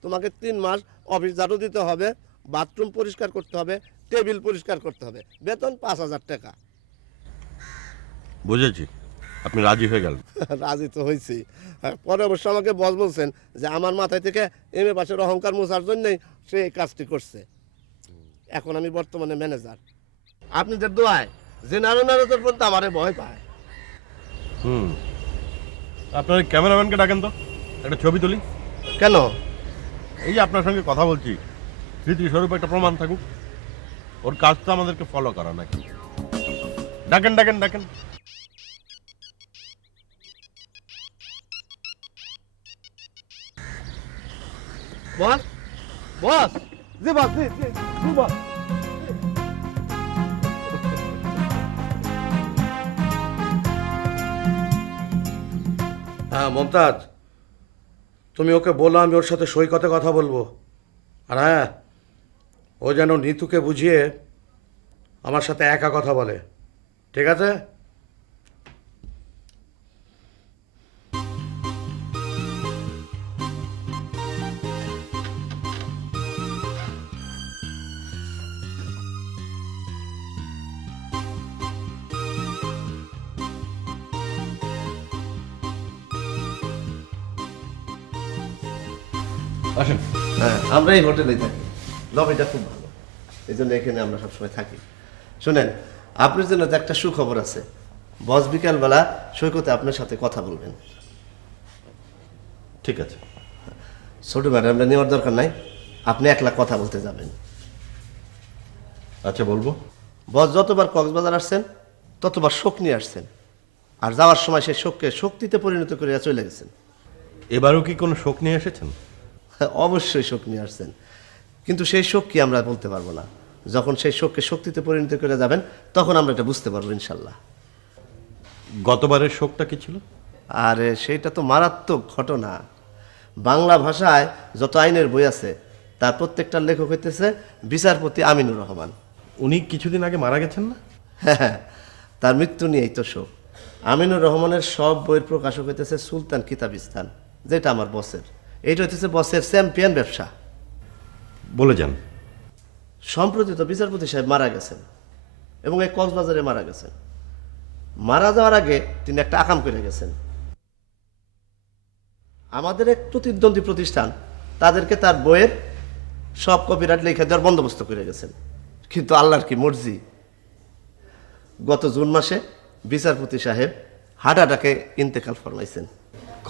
তোমাকে 3 মাস অফিস ঝাড়ু দিতে হবে, বাথরুম পরিষ্কার করতে হবে, টেবিল পরিষ্কার করতে হবে, বেতন 5,000 টাকা। বুঝেছি, আপনি রাজি হয়ে গেলেন। রাজি তো হয়েছি। পরে অবশ্য আমাকে বস বলছেন যে আমার মাথায় থেকে এমএ পাশের অহংকার মোছার জন্যই সে এই কাজটি করছে। এখন আমি বর্তমানে ম্যানেজার। আপনাদের দোয়ায় জেনারেল ম্যানেজার পর্যন্ত আমারে ভয় পায়। আপনার ক্যামেরাম্যানকে ডাকেন তো, একটা ছবি তুলি। কেন? এই যে আপনার সঙ্গে কথা বলছি, স্মৃতিস্বরূপ একটা প্রমাণ থাকুক। ওর কাজ তো আমাদেরকে ফলো করা নাকি। ডাকেন ডাকেন ডাকেন। বস, বস, জি বস, জি জি জি বস। হ্যাঁ মমতাজ, তুমি ওকে বলো আমি ওর সাথে সৈকতে কথা বলবো। আর হ্যাঁ, ও যেন নিতুকে বুঝিয়ে আমার সাথে একা কথা বলে, ঠিক আছে? আসেন। হ্যাঁ, আমরা এই হোটেলেই থাকি, লবিটা খুব ভালো, এই জন্য এখানে আমরা সবসময় থাকি। শুনেন, আপনার জন্য তো একটা সুখবর আছে। বস বিকালবেলা সৈকতে আপনার সাথে কথা বলবেন। ঠিক আছে। ছোট ম্যাডামরা নেওয়ার দরকার নাই, আপনি একলা কথা বলতে যাবেন। আচ্ছা, বলবো। বস যতবার কক্সবাজার আসছেন ততবার শোক নিয়ে আসছেন, আর যাওয়ার সময় সেই শোককে শক্তিতে পরিণত করে চলে গেছেন। এবারও কি কোনো শোক নিয়ে এসেছেন? অবশ্যই শোক নিয়ে আসছেন, কিন্তু সেই শোক কি আমরা বলতে পারবো না। যখন সেই শোককে শক্তিতে পরিণত করে যাবেন তখন আমরা এটা বুঝতে পারবো ইনশাল্লাহ। গতবারের শোকটা কি ছিল? আর সেইটা তো মারাত্মক ঘটনা। বাংলা ভাষায় যত আইনের বই আছে তার প্রত্যেকটার লেখক হইতেছে বিচারপতি আমিনুর রহমান। উনি কিছুদিন আগে মারা গেছেন না? হ্যাঁ, তার মৃত্যু নিয়েই তো শোক। আমিনুর রহমানের সব বইয়ের প্রকাশক হইতেছে সুলতান কিতাবিস্তান, যেটা আমার বসের। এইটা হইতেছে বসের চ্যাম্পিয়ন ব্যবসা। বলে যান। সম্প্রতি তো বিচারপতি সাহেব মারা গেছেন, এবং এই কক্সবাজারে মারা গেছেন। মারা যাওয়ার আগে তিনি একটা আকাম করে গেছেন। আমাদের এক প্রতিদ্বন্দ্বী প্রতিষ্ঠান তাদেরকে তার বইয়ের সব কপিরাইট লেখা দেওয়ার বন্দোবস্ত করে গেছেন, কিন্তু আল্লাহর কি মর্জি, গত জুন মাসে বিচারপতি সাহেব হার্ট অ্যাটাকে ইন্তেকাল ফরমাইছেন।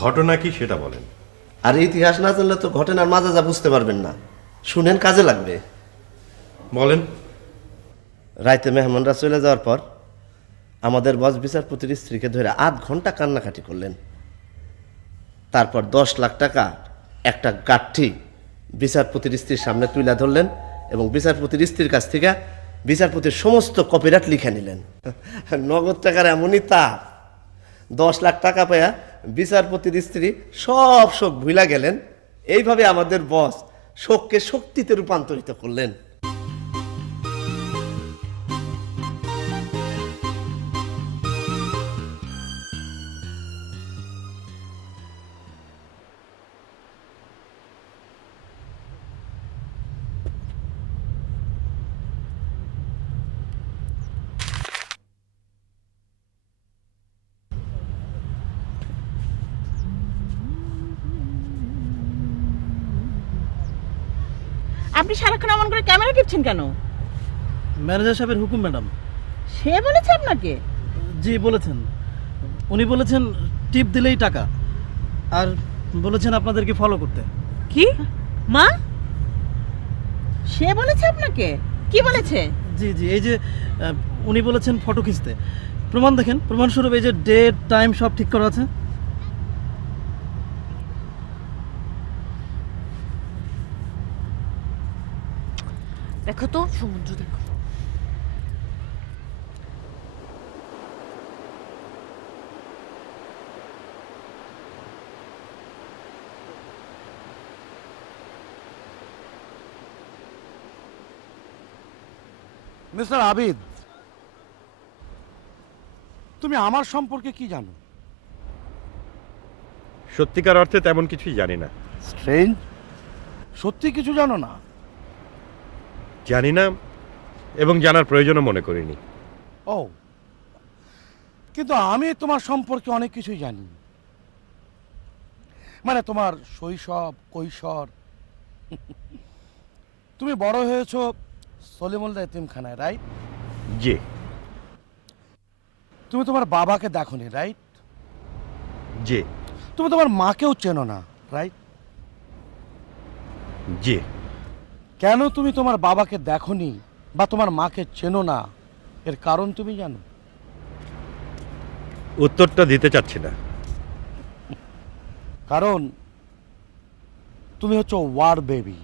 ঘটনা কি সেটা বলেন। আর ইতিহাস না জানলে তো ঘটনার মাঝে যা বুঝতে পারবেন না, শুনেন, কাজে লাগবে। বলেন। রাইতে মেহমানরা চলে যাওয়ার পর আমাদের বস বিচারপতির স্ত্রীকে ধরে 8 ঘন্টা কান্নাকাটি করলেন। তারপর 10 লাখ টাকা একটা গাঠি বিচারপতির স্ত্রীর সামনে তুলে ধরলেন, এবং বিচারপতির স্ত্রীর কাছ থেকে বিচারপতির সমস্ত কপিরাইট লিখে নিলেন। নগদ টাকার এমনই তা, 10 লাখ টাকা পায়া বিচারপতির স্ত্রী সব শোক ভুলা গেলেন। এইভাবে আমাদের বস শোককে শক্তিতে রূপান্তরিত করলেন। আপনি সারাক্ষণ এমন করে ক্যামেরা টিপছেন কেন? ম্যানেজার সাহেবের হুকুম ম্যাডাম। সে বলেছে আপনাকে? জি বলেছেন, উনি বলেছেন টিপ দিলেই টাকা, আর বলেছেন আপনাদেরকে ফলো করতে। কি মা? সে বলেছে আপনাকে? কি বলেছে? জি জি, এই যে উনি বলেছেন ফটো খিঁচতে। প্রমাণ দেখেন, প্রমাণস্বরূপ এই যে ডেট টাইম সব ঠিক করা আছে। দেখো তো, সমুদ্র দেখো। মিস্টার আবিদ, তুমি আমার সম্পর্কে কি জানো? সত্যিকার অর্থে তেমন কিছুই জানি না। স্ট্রেঞ্জ, সত্যি কিছু জানো না? জানি না, এবং জানার প্রয়োজনও মনে করিনি। ও, কিন্তু আমি তোমার সম্পর্কে অনেক কিছুই জানি। মানে তোমার শৈশব, কৈশোর। তুমি বড় হয়েছো সলিমুল্লাহ এতিমখানায়, রাইট? জি। তুমি তোমার বাবাকে দেখোনি, রাইট? জি। তুমি তোমার মাকেও চেনো না, রাইট? জি। কেন তুমি তোমার বাবাকে দেখোনি বা তোমার মাকে চেনো না, এর কারণ তুমি জানো? উত্তরটা দিতে চাচ্ছি না। কারণ তুমি হচ্ছে ওয়ার বেবি,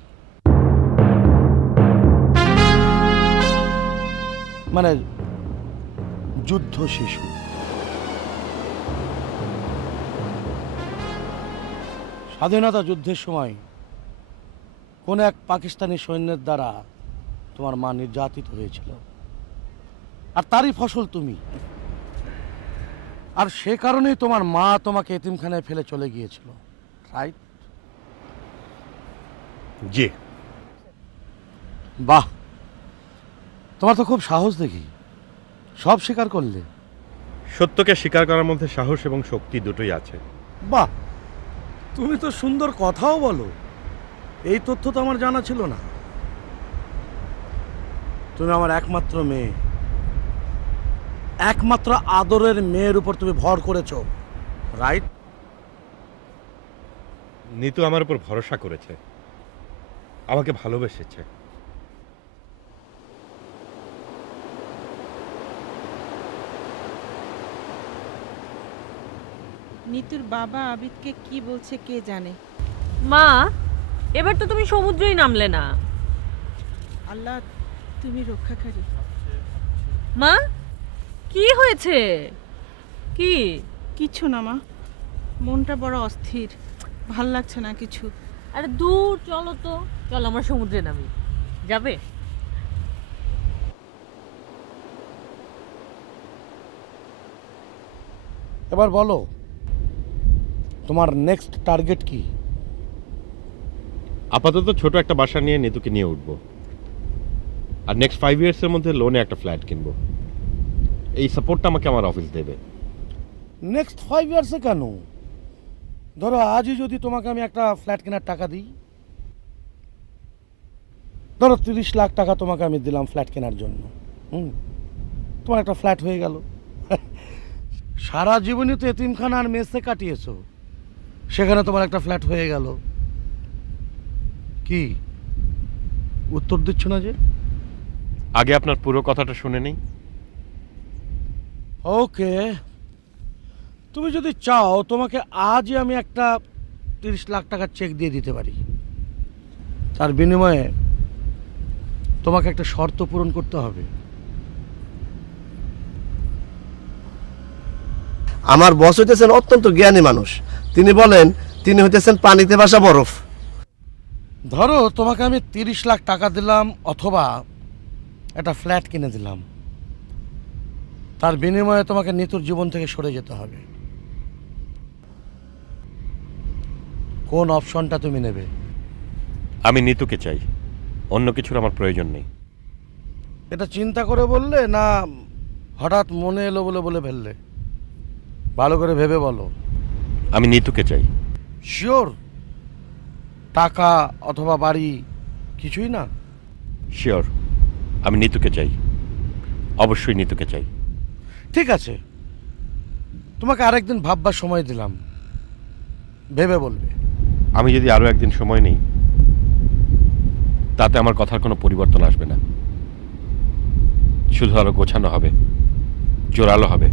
মানে যুদ্ধ শিশু। স্বাধীনতা যুদ্ধের সময় কোন এক পাকিস্তানি সৈন্যের দ্বারা তোমার মা নির্যাতিত হয়েছিল, আর তারই ফসল তুমি। আর সে কারণেই তোমার মা তোমাকে এতিমখানায় ফেলে চলে গিয়েছিল, রাইট? জি। বাহ, তোমার তো খুব সাহস দেখি, সব স্বীকার করলে। সত্যকে স্বীকার করার মধ্যে সাহস এবং শক্তি দুটোই আছে। বাহ, তুমি তো সুন্দর কথাও বলো। এই তথ্য তো আমার জানা ছিল না। তুমি আমার একমাত্র মেয়ে, একমাত্র আদরের মেয়ের উপর তুমি ভর করেছো, রাইট? নিতু আমার উপর ভরসা করেছে, আমাকে ভালোবেসেছে। নিতুর বাবা আবিদকে কি বলছে কে জানে। মা, এবার তো তুমি সমুদ্রেই নামলে না। আল্লাহ তুমি রক্ষাকারী। মা, কি হয়েছে? কি? কিছু না মা, মনটা বড় অস্থির, ভাল লাগছে না কিছু। আরে দূর চলো তো, চলো আমরা সমুদ্রে নামি। যাবে? এবার বলো, তোমার নেক্সট টার্গেট কি? আপাতত ছোট একটা বাসা নিয়ে নিতুকে নিয়ে উঠবো, আর নেক্সট 5 ইয়ার্সের মধ্যে লোনে একটা ফ্ল্যাট কিনবো। এই সাপোর্টটা আমাকে আমার অফিস দেবে। নেক্সট 5 ইয়ার্সে কেন? ধরো আজই যদি তোমাকে আমি একটা ফ্ল্যাট কেনার টাকা দিই, ধরো 30 লাখ টাকা তোমাকে আমি দিলাম ফ্ল্যাট কেনার জন্য, তোমার একটা ফ্ল্যাট হয়ে গেল। সারা জীবনই তো এতিমখানা আর মেসে কাটিয়েছো, সেখানে তোমার একটা ফ্ল্যাট হয়ে গেল। কি উত্তর দিচ্ছ না যে? আগে আপনার পুরো কথাটা শুনে নেই। ওকে, তুমি যদি চাও তোমাকে আজই আমি একটা 30 লাখ টাকার চেক দিয়ে দিতে পারি। তার বিনিময়ে তোমাকে একটা শর্ত পূরণ করতে হবে। আমার বস হইতেছেন অত্যন্ত জ্ঞানী মানুষ। তিনি বলেন তিনি হইতেছেন পানিতে ভাসা বরফ। ধরো তোমাকে আমি 30 লাখ টাকা দিলাম অথবা একটা ফ্ল্যাট কিনে দিলাম, তার বিনিময়ে তোমাকে নিতুর জীবন থেকে সরে যেতে হবে। কোন অপশনটা তুমি নেবে? আমি নিতুকে চাই, অন্য কিছুর আমার প্রয়োজন নেই। এটা চিন্তা করে বললে না হঠাৎ মনে এলো বলে বলে ফেললে? ভালো করে ভেবে বলো। আমি নিতুকে চাই। শিওর? টাকা অথবা বাড়ি কিছুই না? শিওর, আমি নিতুকে চাই, অবশ্যই নিতুকে চাই। ঠিক আছে, তোমাকে আরেকদিন ভাববার সময় দিলাম, ভেবে বলবে। আমি যদি আরো একদিন সময় নেই, তাতে আমার কথার কোনো পরিবর্তন আসবে না। শুধু আরো গোছানো হবে, জোরালো হবে,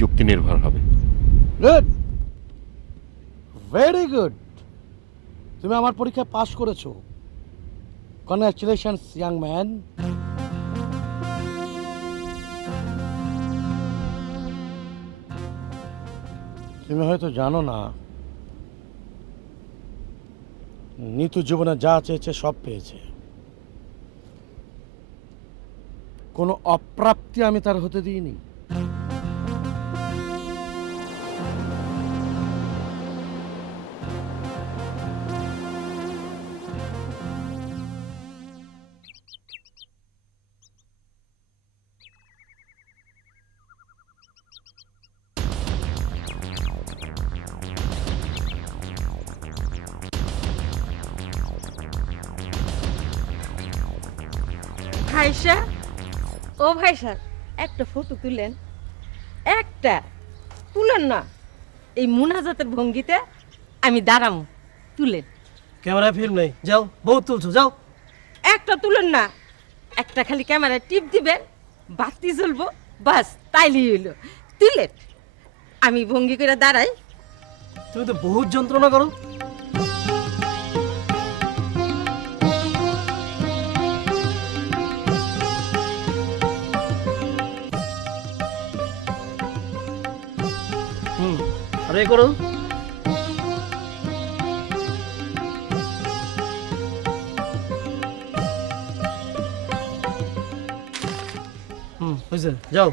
যুক্তি নির্ভর হবে। Good, very good. তুমি আমার পরীক্ষায় পাশ করেছো, কনগ্রাচুলেশনস ইয়াং ম্যান। তুমি হয়তো জানো না, নিতু জীবনে যা চেয়েছে সব পেয়েছে। কোনো অপ্রাপ্তি আমি তার হতে দিইনি। ভাইসা, ও ভাইসা, একটা ফটো তুলেন। একটা তুলেন না, এই মুনাজাতের ভঙ্গিতে আমি দাঁড়াম, তুলেন। ক্যামেরায় ফিল্ম নেই, যাও, বহুত তুলছো, যাও। একটা তুলেন না, একটা খালি ক্যামেরায় টিপ দিবেন, বাতি জ্বলবো, বাস তাইলেই হইলো। তুলেন, আমি ভঙ্গি করে দাঁড়াই। তুমি তো বহুত যন্ত্রণা করো। আরে করো। হয়েছে, যাও।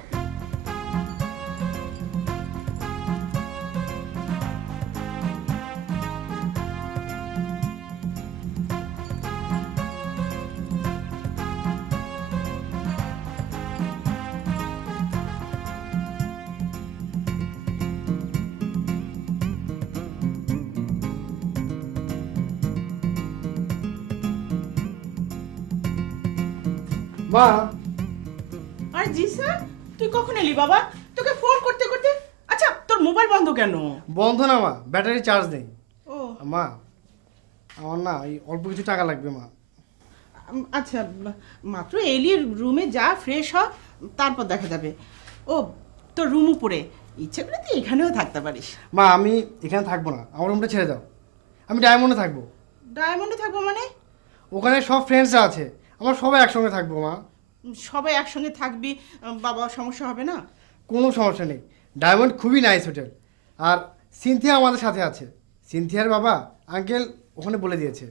মা আর জি স্যার, তুই কখন এলি বাবা? তোকে ফোন করতে করতে, আচ্ছা তোর মোবাইল বন্ধ কেন? বন্ধ না মা, ব্যাটারি চার্জ নেই। ও মা আমার না এই অল্প কিছু টাকা লাগবে মা। আচ্ছা, মাত্র এলি, রুমে যা, ফ্রেশ হ, তারপর দেখা যাবে। ও তোর রুম উপরে, ইচ্ছে করে তুই এখানেও থাকতে পারিস। মা আমি এখানে থাকবো না, আমার রুমটা ছেড়ে দাও, আমি ডায়মন্ডে থাকবো। ডায়মন্ডে থাকবো মানে? ওখানে সব ফ্রেন্ডসরা আছে, আমার সবাই একসঙ্গে থাকবো মা। সবাই একসঙ্গে থাকবি, বাবা সমস্যা হবে না? কোনো সমস্যা নেই, ডায়মন্ড খুবই নাইস হোটেল। আর সিনথিয়া আমাদের সাথে আছে, সিনথিয়ার বাবা আঙ্কেল ওখানে বলে দিয়েছে,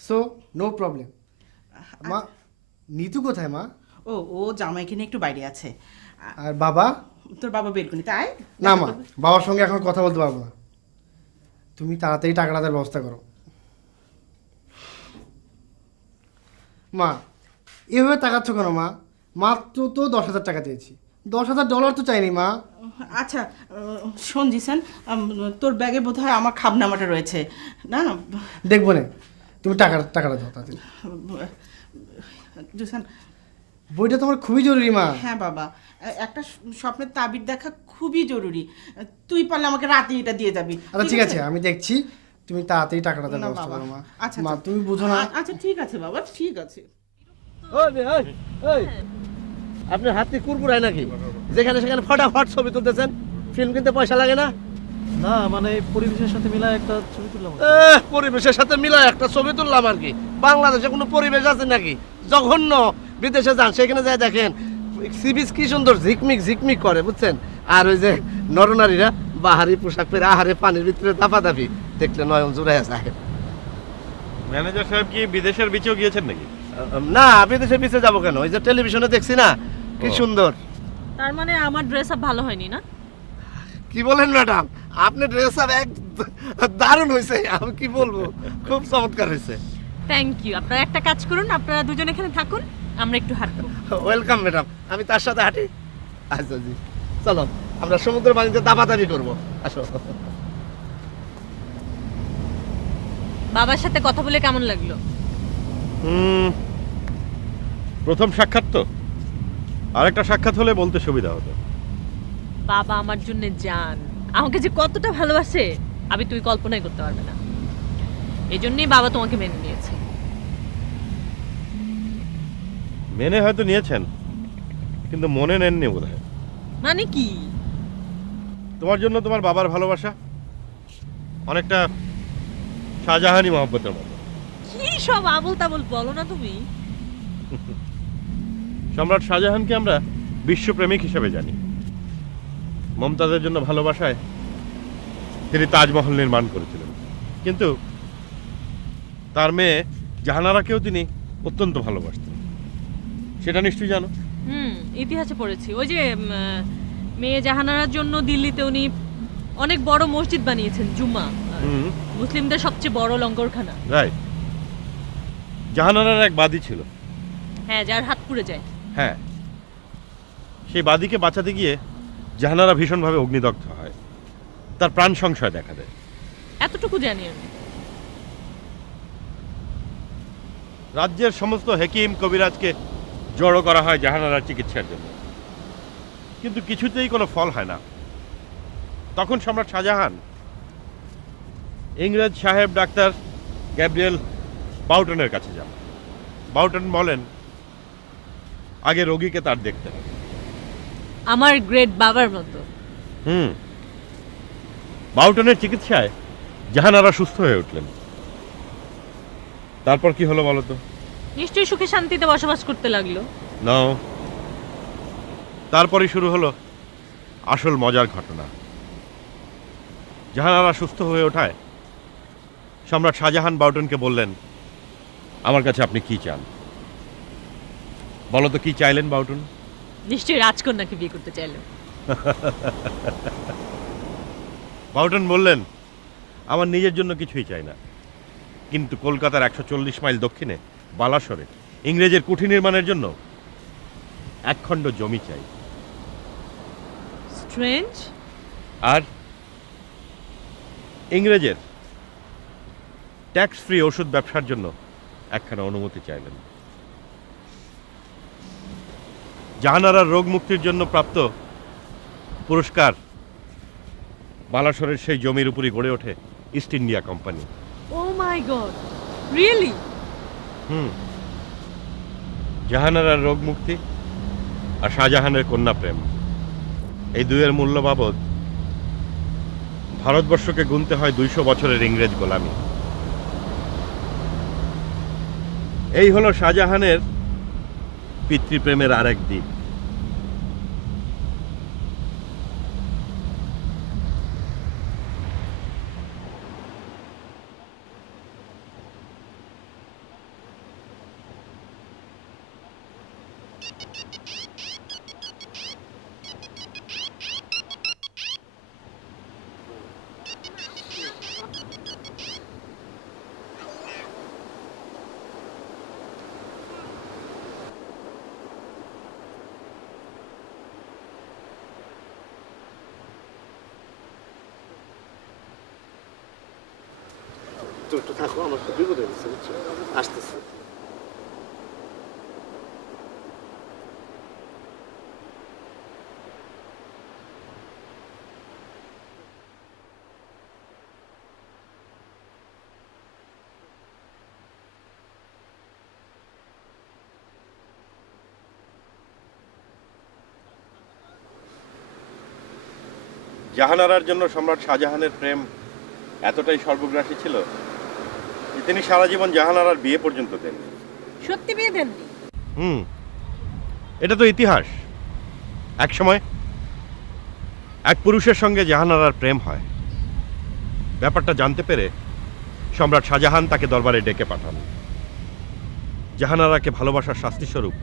সো নো প্রবলেম। মা নিতু কোথায় মা? ও ও জামাইকে নিয়ে একটু বাইরে আছে। আর বাবা? তোর বাবা বেলকুনি, তাই না মা, বাবার সঙ্গে এখন কথা বলতে পারবো না, তুমি তাড়াতাড়ি টাকাটা দেওয়ার ব্যবস্থা করো। মা এভাবে তাকাচ্ছ কেন মা? মাত্র তো 10,000 টাকা চেয়েছি, $10,000 তো চাইনি মা। আচ্ছা শোন জিসান, তোর ব্যাগে বোধহয় আমার খাবনামাটা রয়েছে না? দেখবো না, তুমি টাকাটা দাও তাড়াতাড়ি। জিসান, বইটা তোমার খুবই জরুরি মা। হ্যাঁ বাবা, একটা স্বপ্নের তাবির দেখা খুবই জরুরি। তুই পারলে আমাকে রাতে এটা দিয়ে যাবি। আচ্ছা ঠিক আছে, আমি দেখছি, তুমি তাড়াতাড়ি টাকাটা দেওয়ার না ব্যবস্থা বাবা, করো মা। আচ্ছা মা আচ্ছা। তুমি বুঝো না। আচ্ছা ঠিক আছে বাবা, ঠিক আছে। আপনার হাতে কুরকুরায় নাকি? যেখানে সেখানে ফটাফট ছবি তুলতেছেন, ফিল্ম কিনতে পয়সা লাগে না? না মানে পরিবেশের সাথে মিলায় একটা ছবি তুললাম। পরিবেশের সাথে মিলায় একটা ছবি তুললাম আর কি। বাংলাদেশে কোনো পরিবেশ আছে নাকি? জঘন্য। বিদেশে যান, সেখানে যায় দেখেন সি বিচ কি সুন্দর ঝিকমিক ঝিকমিক করে, বুঝছেন? আর ওই যে নরনারীরা বাহারি পোশাক পরে আহারে পানির ভিতরে দাপাদাপি, দেখলে নয়ন জুড়াইয়া যায়। ম্যানেজার সাহেব কি বিদেশের বিচেও গিয়েছেন নাকি? না, বিদেশে বিচে যাবো কেন? ওই যে টেলিভিশনে দেখছি না কি সুন্দর। তার মানে আমার ড্রেস আপ ভালো হয়নি না? কি বলেন ম্যাডাম, আপনার ড্রেস আপ এক দারুণ হয়েছে, আমি কি বলবো, খুব চমৎকার হয়েছে। Thank you. আপনারা একটা কাজ করুন, আপনারা দুজন এখানে থাকুন, আমরা একটু হাঁটবো। ওয়েলকাম ম্যাডাম, আমি তার সাথে হাঁটি। আচ্ছা জি, চলো আমরা সমুদ্র পানিতে দাবাদাবি করবো, আসো। বাবার সাথে কথা বলে কেমন লাগলো? প্রথম সাক্ষাৎ তো, আরেকটা সাক্ষাৎ হলে বলতে সুবিধা হতো। বাবা আমার জন্য জান, আমাকে যে কতটা ভালোবাসে আমি তুই কল্পনাই করতে পারবে না। এই জন্যই বাবা তোমাকে মেনে নিয়েছে। মেনে হয়তো নিয়েছেন, কিন্তু মনে নেননি বোধহয়। মানে কি? তোমার জন্য তোমার বাবার ভালোবাসা অনেকটা শাহজাহানি মহব্বতের মতো। কি সব আবল তাবল বলো না তুমি। সম্রাট শাহজাহানকে আমরা বিশ্বপ্রেমিক হিসেবে জানি। মমতাজের জন্য ভালোবাসায় তিনি তাজমহল নির্মাণ করেছিলেন, কিন্তু তার মেয়ে জাহানারাকেও তিনি অত্যন্ত ভালোবাসতেন, সেটা নিশ্চয়ই জানো। ইতিহাসে পড়েছি। ওই যে মেয়ে জাহানারার জন্য দিল্লিতে উনি অনেক বড় মসজিদ বানিয়েছেন, জুম্মা, মুসলিমদের সবচেয়ে বড় লঙ্গরখানা। রাইট। জাহানারার এক বাদী ছিল, হ্যাঁ, যার হাত পুড়ে যায়। হ্যাঁ, সেই বাদীকে বাঁচাতে গিয়ে জাহানারা ভীষণভাবে অগ্নিদগ্ধ হয়, তার প্রাণ সংশয় দেখা দেয়। এতটুকু জানি আমি। রাজ্যের সমস্ত হেকিম কবিরাজকে জড়ো করা হয় জাহানারার চিকিৎসার জন্য, কিন্তু কিছুতেই কোনো ফল হয় না। তখন সম্রাট শাহজাহান ইংরেজ সাহেব ডাক্তার গ্যাব্রিয়েল বাউটনের কাছে যান। বাউটন বলেন আগে রোগীকে তার দেখতে হবে। আমার গ্রেট বাবার মতো। বাউটনের চিকিৎসায় জাহানারা সুস্থ হয়ে উঠলেন। তারপর কি হলো বলো তো? নিশ্চয়ই সুখে শান্তিতে বসবাস করতে লাগলো। নাও, তারপরে শুরু হলো আসল মজার ঘটনা। জাহানারা সুস্থ হয়ে ওঠায় সম্রাট শাহজাহান বাউটনকে বললেন, আমার কাছে আপনি কি চান? বলো তো কি চাইলেন বাউটন? নিশ্চয়ই রাজকন্যাকে বিয়ে করতে চাইলেন। বাউটন বললেন, আমার নিজের জন্য কিছুই চাই না, কিন্তু কলকাতার 140 মাইল দক্ষিণে বালাসরে ইংরেজের কুঠি নির্মাণের জন্য একখণ্ড জমি চাই। স্ট্রেঞ্জ। আর ইংরেজের ট্যাক্স ফ্রি ওষুধ ব্যবসার জন্য একখানা অনুমতি চাইলেন। জাহানারার রোগ মুক্তির জন্য প্রাপ্ত পুরস্কার বালাসরের সেই জমির উপরই গড়ে ওঠে ইস্ট ইন্ডিয়া কোম্পানি। ও মাই গড, রিয়েলি? জাহানারার রোগ মুক্তি আর শাহজাহানের কন্যা প্রেম, এই দুয়ের মূল্য বাবদ ভারতবর্ষকে গুনতে হয় 200 বছরের ইংরেজ গোলামি। এই হলো শাহজাহানের পিতৃপ্রেমের আরেক দিক। একটু থাকো, আমার তো বিপদ হয়ে গেছে, বুঝছো? আসতেছে। জাহানারার জন্য সম্রাট শাহজাহানের প্রেম এতটাই সর্বগ্রাসী ছিল যে তিনি সারা জীবন জাহানারার বিয়ে পর্যন্ত দেন। সত্যি বিয়ে দেননি? এটা তো ইতিহাস। এক সময় এক পুরুষের সঙ্গে জাহানারার প্রেম হয়। ব্যাপারটা জানতে পেরে সম্রাট শাহজাহান তাকে দরবারে ডেকে পাঠান। জাহানারাকে ভালোবাসার শাস্তিস্বরূপ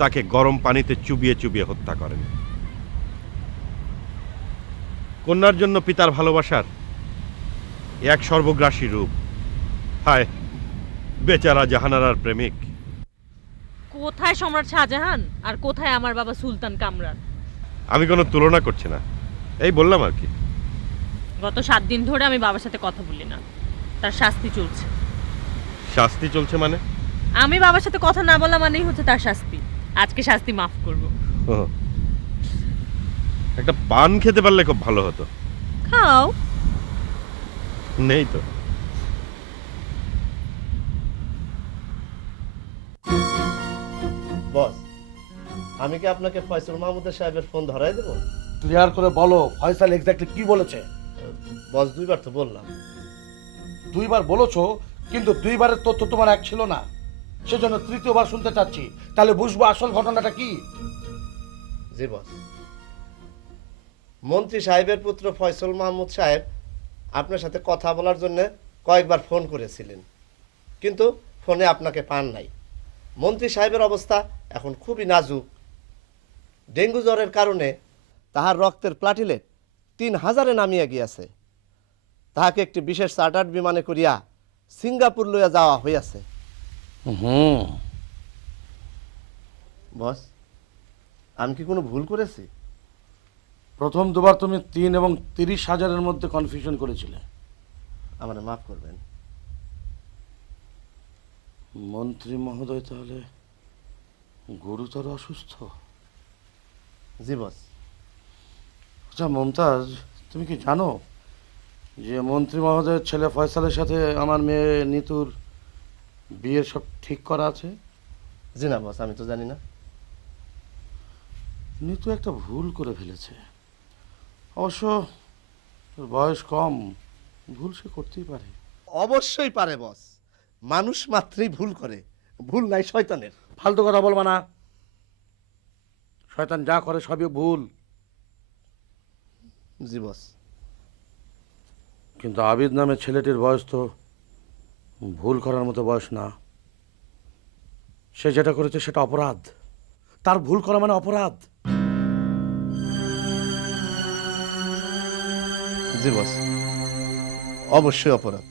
তাকে গরম পানিতে চুবিয়ে চুবিয়ে হত্যা করেন। কন্যার জন্য পিতার ভালোবাসার এক সর্বগ্রাসী রূপ। হায় বেচারা জাহানারার প্রেমিক। কোথায় সম্রাট শাহজাহান আর কোথায় আমার বাবা সুলতান কামরান? আমি কোনো তুলনা করছি না, এই বললাম আর কি। গত 7 দিন ধরে আমি বাবার সাথে কথা বলি না, তার শাস্তি চলছে। শাস্তি চলছে মানে? আমি বাবার সাথে কথা না বলা মানেই হচ্ছে তার শাস্তি। আজকে শাস্তি মাফ করব। একটা পান খেতে পারলে খুব ভালো হতো। খাও। নেই তো। বস, আমি কি আপনাকে ফয়সল মাহমুদের সাহেবের ফোন ধরাই দেবো? ক্লিয়ার করে বলো ফয়সাল এক্স্যাক্টলি কি বলেছে। বস, 2বার তো বললাম। 2বার বলেছো, কিন্তু 2বারের তথ্য তোমার এক ছিল না, সেজন্য 3য়বার শুনতে চাচ্ছি। তাহলে বুঝবো আসল ঘটনাটা কি। জি বস, মন্ত্রী সাহেবের পুত্র ফয়সল মাহমুদ সাহেব আপনার সাথে কথা বলার জন্য কয়েকবার ফোন করেছিলেন, কিন্তু ফোনে আপনাকে পান নাই। মন্ত্রী সাহেবের অবস্থা এখন খুবই নাজুক। ডেঙ্গু জ্বরের কারণে তাহার রক্তের প্লাটিলেট 3000-এ নামিয়া গিয়াছে। তাহাকে একটি বিশেষ চার্টার্ড বিমানে করিয়া সিঙ্গাপুর লইয়া যাওয়া হইয়াছে। বস, আমি কি কোনো ভুল করেছি? প্রথম 2বার তুমি 3 এবং 30,000-এর মধ্যে কনফিউশন করেছিলে। আমার মাফ করবেন। মন্ত্রী মহোদয় তাহলে গুরুতর অসুস্থ? জি বস। আচ্ছা মমতাজ, তুমি কি জানো যে মন্ত্রী মহোদয়ের ছেলে ফয়সালের সাথে আমার মেয়ে নিতুর বিয়ের সব ঠিক করা আছে? জি না বস, আমি তো জানি না। নিতু একটা ভুল করে ফেলেছে। অবশ্য ওর বয়স কম, ভুল সে করতেই পারে। অবশ্যই পারে বস, মানুষ মাত্রই ভুল করে, ভুল নাই শয়তানের। ফালতু কথা বলবা না, শয়তান যা করে সবই ভুল। জি বস। কিন্তু আবিদ নামে ছেলেটির বয়স তো ভুল করার মতো বয়স না। সে যেটা করেছে সেটা অপরাধ। তার ভুল করা মানে অপরাধ। জি বস, অবশ্যই অপরাধ।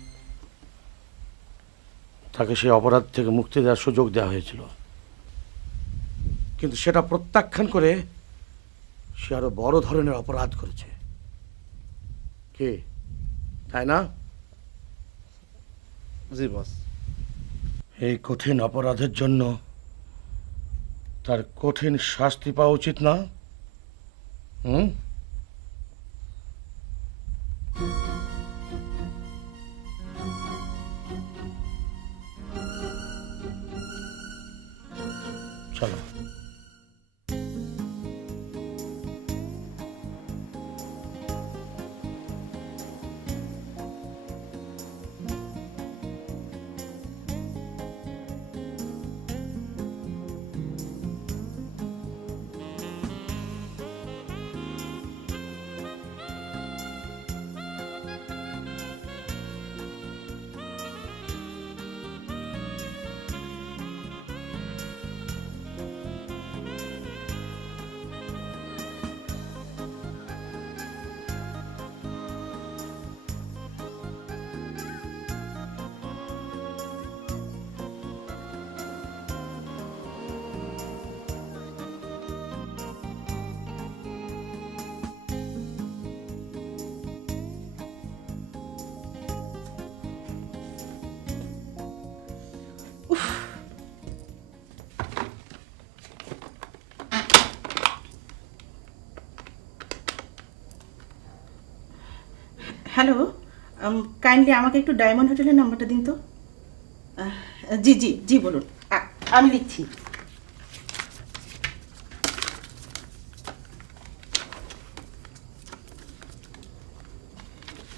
তাকে সেই অপরাধ থেকে মুক্তি দেওয়ার সুযোগ দেওয়া হয়েছিল, কিন্তু সেটা প্রত্যাখ্যান করে সে আরো বড় ধরনের অপরাধ করেছে। কি তাই না? জি বস। এই কঠিন অপরাধের জন্য তার কঠিন শাস্তি পাওয়া উচিত না? হুম? চলো। হ্যালো, কাইন্ডলি আমাকে একটু ডায়মন্ড হোটেলের নাম্বারটা দিন তো। জি জি জি বলুন, আমি লিখছি।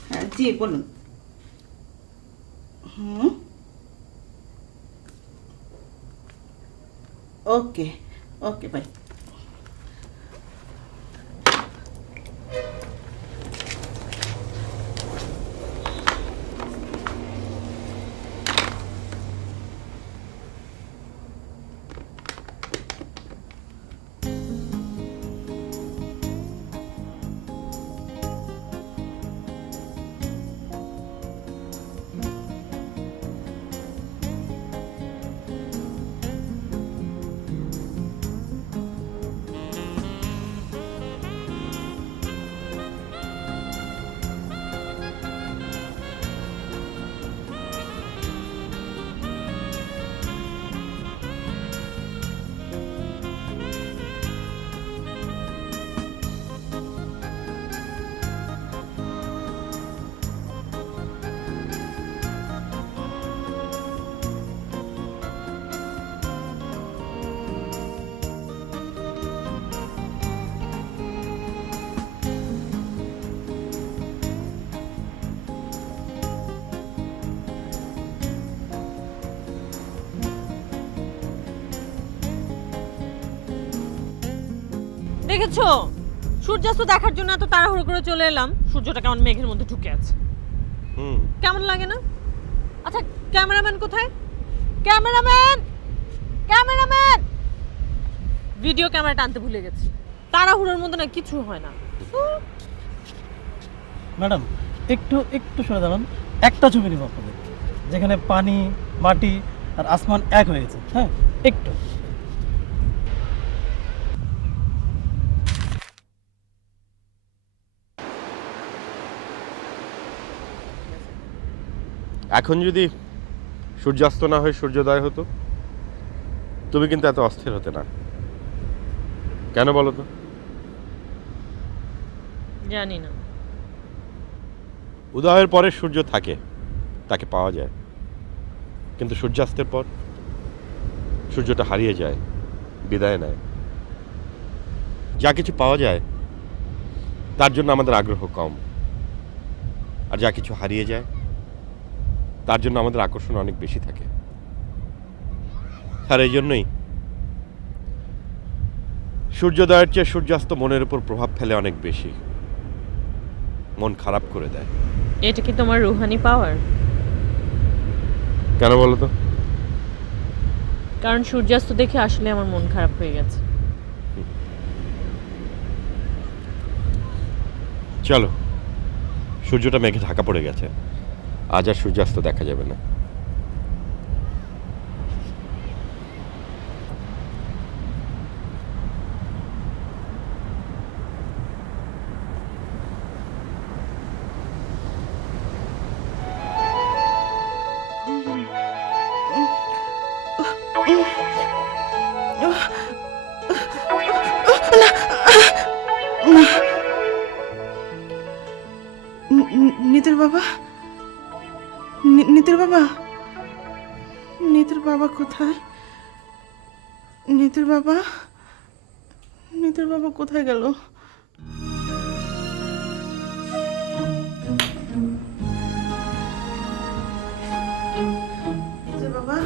হ্যাঁ জি বলুন। হুম, ওকে ওকে বাই। দেখেছো, সূর্যাস্ত দেখার জন্য এত তাড়াহুড়ো করে চলে এলাম, সূর্যটা কেমন মেঘের মধ্যে ঢুকে আছে। কেমন লাগে না? আচ্ছা ক্যামেরাম্যান কোথায়? Cameraman, cameraman! ভিডিও ক্যামেরাটা আনতে ভুলে গেছি। তাড়াহুড়োর মধ্যে না কিছু হয় না। ম্যাডাম একটু একটু সরে দাঁড়ান, একটা ছবি নিব আপনাদের, যেখানে পানি, মাটি আর আসমান এক হয়ে গেছে। হ্যাঁ, একটু। এখন যদি সূর্যাস্ত না হয়ে সূর্যোদয় হতো, তুমি কিন্তু এত অস্থির হতে না। কেন বলো তো? জানি না। উদয়ের পরে সূর্য থাকে, তাকে পাওয়া যায়, কিন্তু সূর্যাস্তের পর সূর্যটা হারিয়ে যায়, বিদায় নেয়। যা কিছু পাওয়া যায় তার জন্য আমাদের আগ্রহ কম, আর যা কিছু হারিয়ে যায় তার জন্য আমাদের আকর্ষণ অনেক বেশি থাকে। আর এই জন্যই সূর্যোদয়ের চেয়ে সূর্যাস্ত মনের উপর প্রভাব ফেলে অনেক বেশি, মন খারাপ করে দেয়। এটা কি তোমার রুহানি পাওয়ার? কেন বলো তো? কারণ সূর্যাস্ত দেখে আসলে আমার মন খারাপ হয়ে গেছে। চলো, সূর্যটা মেঘে ঢাকা পড়ে গেছে, আজ আর সূর্যাস্ত দেখা যাবে না। নিতুর বাবা, নিতুর বাবা, নিতুর বাবা কোথায়? নিতুর বাবা, নিতুর বাবা কোথায় গেল? নিতুর বাবা,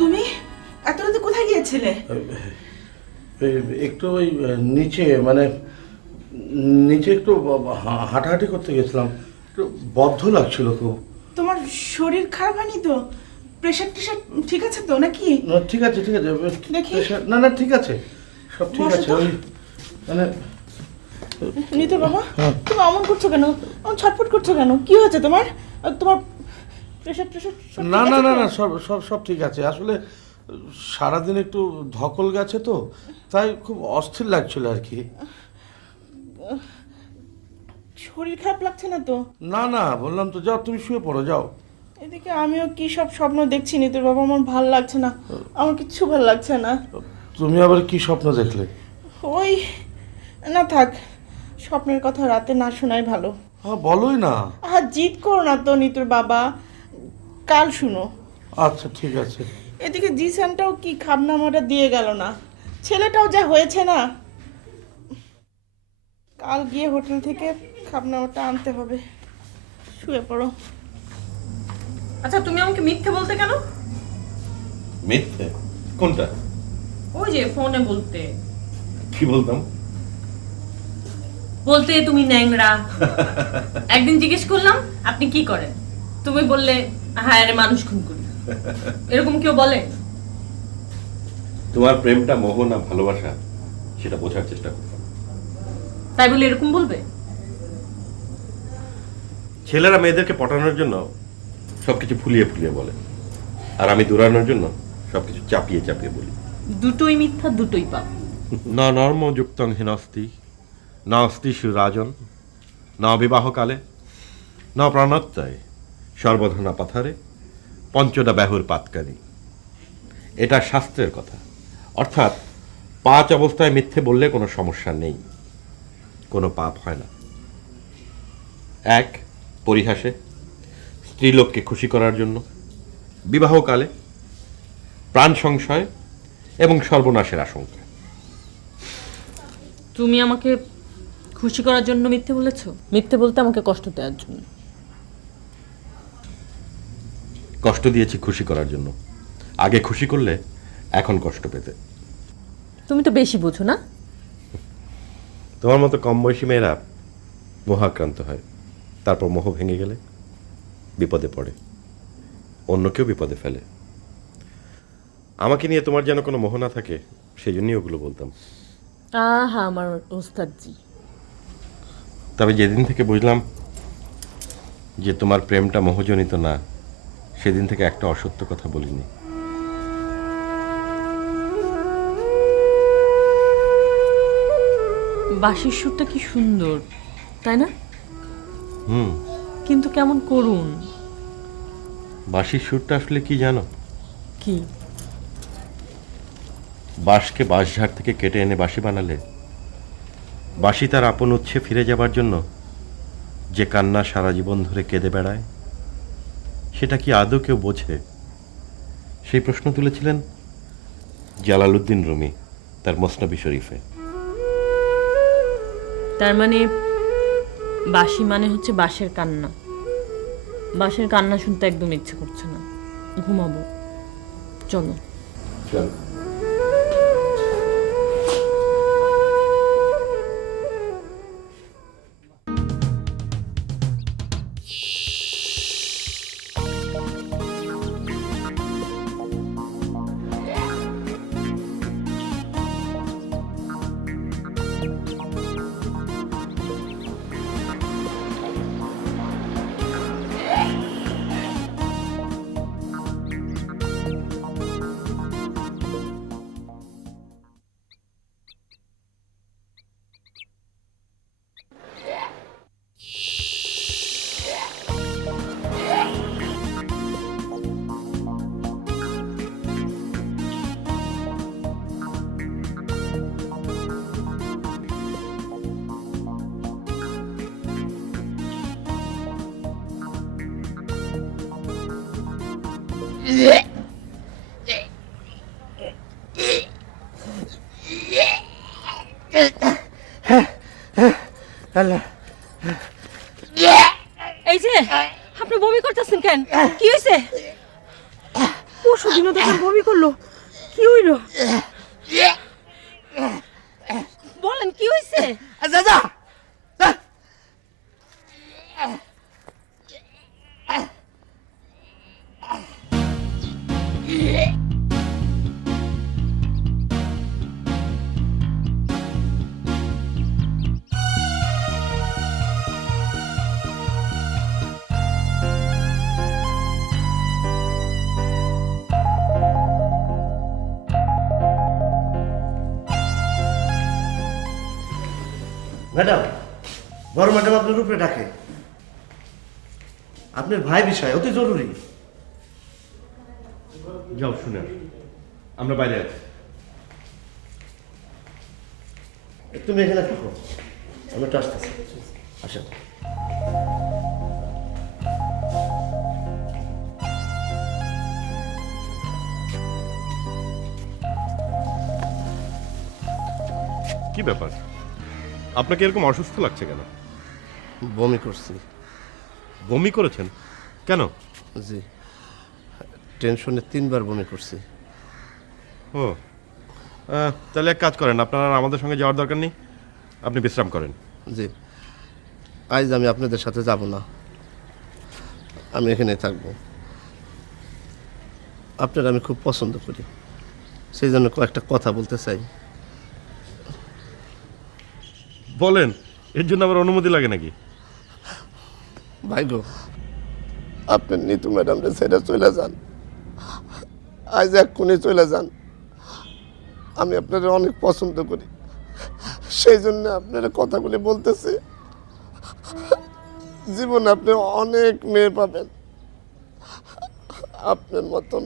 তুমি এত রাতে কোথায় গিয়েছিলে? একটু ওই নিচে মানে নিচে একটু হাঁটাহাঁটি করতে গেছিলাম, একটু বদ্ধ লাগছিল খুব। তোমার শরীর খারাপ হয়নি তো? প্রেশার টেশার ঠিক আছে তো নাকি? না ঠিক আছে ঠিক আছে, দেখি। না না ঠিক আছে, সব ঠিক বসো আছে। তো। ওই মানে নিতুর বাবা, তুমি অমন করছো কেন? অমন ছটফট করছো কেন? কি হয়েছে তোমার? আর তোমার প্রেশার টেশার সব ঠিক না না আছে না তো? না সব সব সব ঠিক আছে। আসলে সারাদিন একটু ধকল গেছে তো, তাই খুব অস্থির লাগছিল আর কি। শরীর খারাপ লাগছে না তো? না না বললাম তো, যাও তুমি শুয়ে পড়ো, যাও। এদিকে আমিও কি সব স্বপ্ন দেখছি নিতুর বাবা, আমার ভাল লাগছে না, আমার কিচ্ছু ভাল লাগছে না। তুমি আবার কি স্বপ্ন দেখলে? ওই না থাক, স্বপ্নের কথা রাতে না শোনাই ভালো। হ্যাঁ বলোই না। জিদ করো না তো নিতুর বাবা, কাল শুনো। আচ্ছা ঠিক আছে। এদিকে জিসানটাও কি খাবনামাটা দিয়ে গেল না, ছেলেটাও যা হয়েছে না। কাল গিয়ে হোটেল থেকে খাবনামাটা আনতে হবে। শুয়ে পড়ো। আচ্ছা তুমি আমাকে মিথ্যে বলতে কেন? মিথ্যে? কোনটা? ওই যে ফোনে বলতে কি বলতাম? বলতে তুমি ন্যাংরা। একদিন জিজ্ঞেস করলাম আপনি কি করেন, তুমি বললে হ্যাঁ রে মানুষ খুন করি। এরকম কেউ বলে? তোমার প্রেমটা মোহ না ভালোবাসা সেটা বোঝার চেষ্টা করতাম। তাই বলে এরকম বলবে? ছেলেরা মেয়েদেরকে পটানোর জন্য সবকিছু ফুলিয়ে ফুলিয়ে বলে, আর আমি দূরানোর জন্য সবকিছু চাপিয়ে চাপিয়ে বলি। দুটোই মিথ্যা, দুটোই পাপ। না নর্ম যুক্তং হীনস্তি, না অস্তিষু রাজন, না বিবাহকালে, না প্রাণত্যায়, সর্বধনা পাথারে, পঞ্চদা ব্যাহুর পাতকানি। এটা শাস্ত্রের কথা। অর্থাৎ 5 অবস্থায় মিথ্যে বললে কোনো সমস্যা নেই, কোনো পাপ হয় না। 1 পরিহাসে, স্ত্রীলোককে খুশি করার জন্য, বিবাহকালে, প্রাণ সংশয় এবং সর্বনাশের আশঙ্কা। তুমি আমাকে খুশি করার জন্য মিথ্যে বলেছো? মিথ্যে বলতে আমাকে কষ্ট দেওয়ার জন্য? কষ্ট দিয়েছি খুশি করার জন্য। আগে খুশি করলে এখন কষ্ট পেতে। তুমি তো বেশি বুঝো না? তোমার মতো কম বয়সী মেয়েরা মোহাক্রান্ত হয়, তারপর মোহ ভেঙে গেলে বিপদে পড়ে, অন্যকেও বিপদে ফেলে। আমাকে নিয়ে তোমার যেন কোনো মোহ না থাকে, সেই জন্যই ওগুলো বলতাম। আহা আমার ওস্তাদজি। তবে যেদিন থেকে বুঝলাম যে তোমার প্রেমটা মোহজনিত না, সেদিন থেকে একটা অসত্য কথা বলিনি। বাঁশির সুরটা কি সুন্দর, তাই না? হুম। কিন্তু কেমন করুণ। বাঁশির সুরটা আসলে কি জানো? কি? বাঁশকে বাঁশঝাড় থেকে কেটে এনে বাঁশি বানালে বাঁশি তার আপন উৎসে ফিরে যাবার জন্য যে কান্না সারা জীবন ধরে কেঁদে বেড়ায়, সেটা কি আদৌ কেউ বোঝে? সেই প্রশ্ন তুলেছিলেন জালালউদ্দিন রুমি তার মসনবি শরীফে। তার মানে বাঁশি মানে হচ্ছে বাঁশের কান্না। বাঁশের কান্না শুনতে একদম ইচ্ছে করছে না, ঘুমাবো। চলো। চল। এই যে আপনি বমি করতেছেন কেন? কি হয়েছে? পরশু দিনও তো বমি করলো, কি হইল? বলেন কি হয়েছে? দাদা ম্যাডাম, বড় ম্যাডাম আপনার উপরে ডাকে। আপনার ভাই বিষয় অতি জরুরি। যাও শুনে আসো। আমরা বাইরে আছি। তুমি এখানে থাকো, আমি একটু আসতেছি। আসেন। কি ব্যাপার, আপনাকে এরকম অসুস্থ লাগছে কেন? বমি করছি। বমি করেছেন কেন? জি, টেনশনে 3বার বমি করছি। ও তাহলে এক কাজ করেন, আপনার আর আমাদের সঙ্গে যাওয়ার দরকার নেই, আপনি বিশ্রাম করেন। জি, আজ আমি আপনাদের সাথে যাব না, আমি এখানে থাকবো। আপনারা আমি খুব পছন্দ করি, সেই জন্য কয়েকটা কথা বলতে চাই। বলেন, এর জন্য আবার অনুমতি লাগে নাকি? ভাই গো, আপনি নিতু ম্যাডামরে ছেড়ে চলে যান, আজ এক্ষুনি চলে যান। আমি আপনারা অনেক পছন্দ করি, সেই জন্য আপনারা কথাগুলি বলতেছি। জীবনে আপনি অনেক মেয়ে পাবেন, আপনার মতন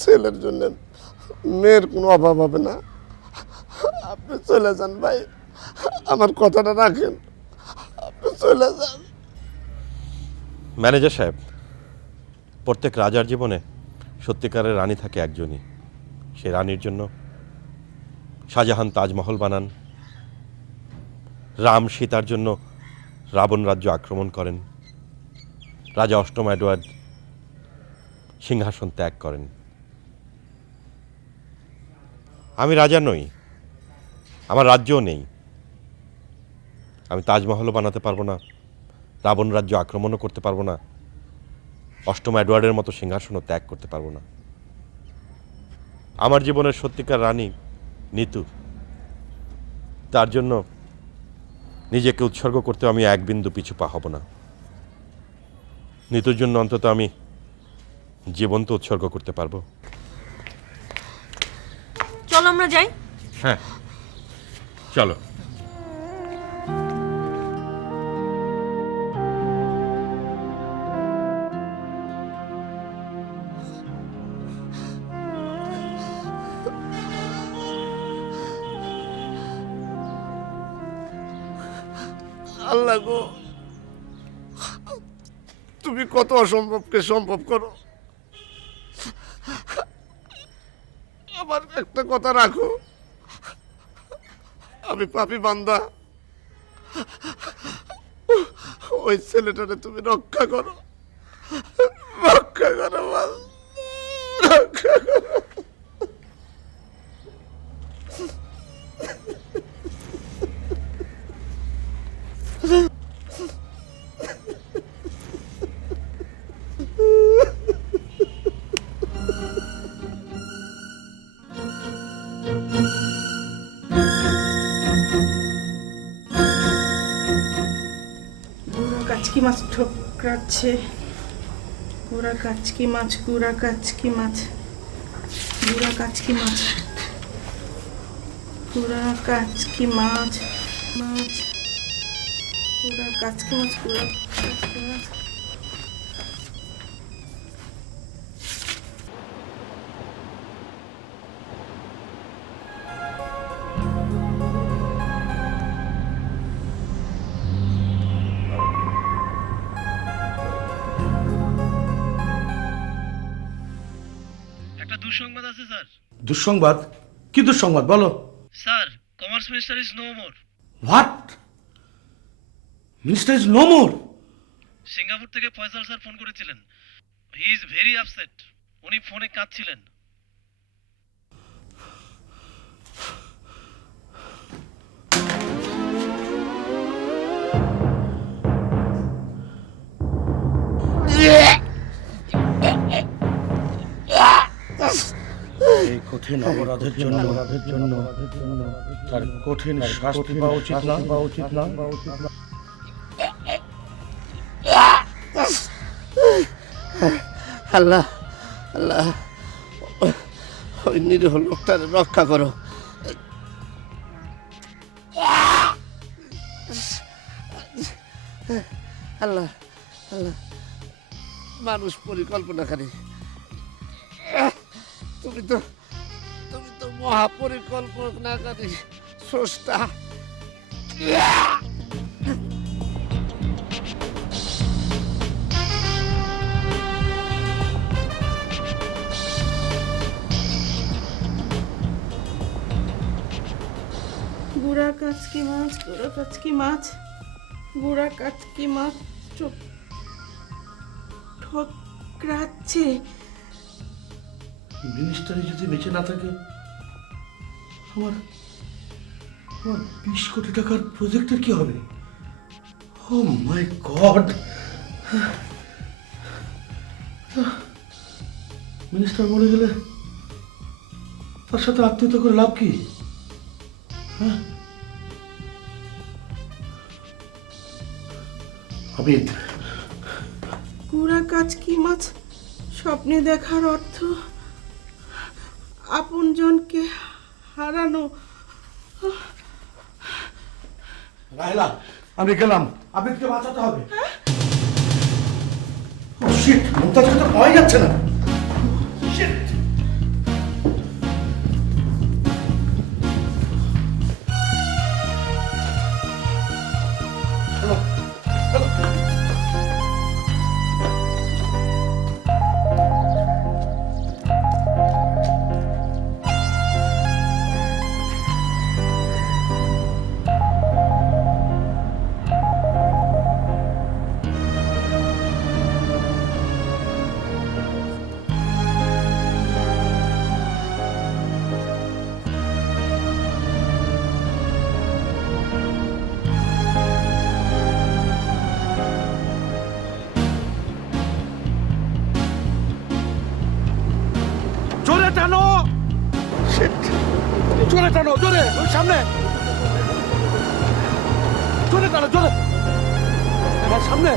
ছেলের জন্য মেয়ের কোনো অভাব হবে না। আপনি চলে যান ভাই, আমার কথাটা রাখেন, আপনি চলে যান। ম্যানেজার সাহেব, প্রত্যেক রাজার জীবনে সত্যিকারের রানী থাকে একজনই। সেই রানীর জন্য শাহজাহান তাজমহল বানান, রাম সীতার জন্য রাবণ রাজ্য আক্রমণ করেন, রাজা অষ্টম এডওয়ার্ড সিংহাসন ত্যাগ করেন। আমি রাজা নই, আমার রাজ্যও নেই, আমি তাজমহলও বানাতে পারবো না, রাবণ রাজ্য আক্রমণও করতে পারবো না, অষ্টম এডওয়ার্ডের মতো সিংহাসনও ত্যাগ করতে পারবো না। আমার জীবনের সত্যিকার রানী নিতু, তার জন্য নিজেকে উৎসর্গ করতে আমি এক বিন্দু পিছু পা হব না। নিতুর জন্য অন্তত আমি জীবন তো উৎসর্গ করতে পারবো। চলো আমরা যাই। হ্যাঁ চলো। আল্লাহ গো, তুমি কত অসম্ভবকে সম্ভব করো। আমার একটা কথা রাখো, আমি পাপী বান্দা, ওই ছেলেটারে তুমি রক্ষা করো, রক্ষা করো, রক্ষা করো। কাচকি মাছ ঠোকরাচ্ছে, গুড়া কাচকি মাছ, গুড়া কাচকি মাছ, গুড়া কাচকি মাছ, গুড়া কাচকি মাছ, মাছ, গুড়া কাচকি মাছ, গুড়া কাচকি মাছ। দুঃসংবাদ আছে স্যার। দুঃসংবাদ? কি দুঃসংবাদ বলো? Sir, commerce minister is no more. What? Minister is no more? Singapore থেকে ফয়সাল স্যার ফোন করেছিলেন। He is very upset. উনি ফোনে কাঁদছিলেন। এই কঠিন অপরাধের জন্য তার কঠিন শাস্তি পাওয়া উচিত না? আল্লাহ আল্লাহ ওই নিরীহ লোকটার রক্ষা করো। আল্লাহ আল্লাহ মানুষ পরিকল্পনাকারী, তুমি তো মহাপরিকল্পনাকারী স্রষ্টা। গুড়া কাচকি মাছ, গুড়া কাচকি মাছ, গুড়া কাচকি মাছ চোখ ঠকরাচ্ছে। মিনিস্টারি যদি বেঁচে না থাকে, আমার 20 কোটি টাকার প্রজেক্টের কি হবে? ও মাই গড! মিনিস্টার মরে গেলে তার সাথে আত্মীয়তা করে লাভ কি? হ্যাঁ, আবিদ, গুড়া কাচকি মাছ স্বপ্নে দেখার অর্থ আপনজনকে হারানো। রাহেলা, আমি গেলাম। আবিদকে বাঁচাতে হবে। ও শিট, মুমতাজকে তো পাওয়াই যাচ্ছে না। শিট! Hello, hello. জোরে টানো! জোরে টানো, জোরে! ওই সামনে! জোরে টানো, জোরে! আমার সামনে!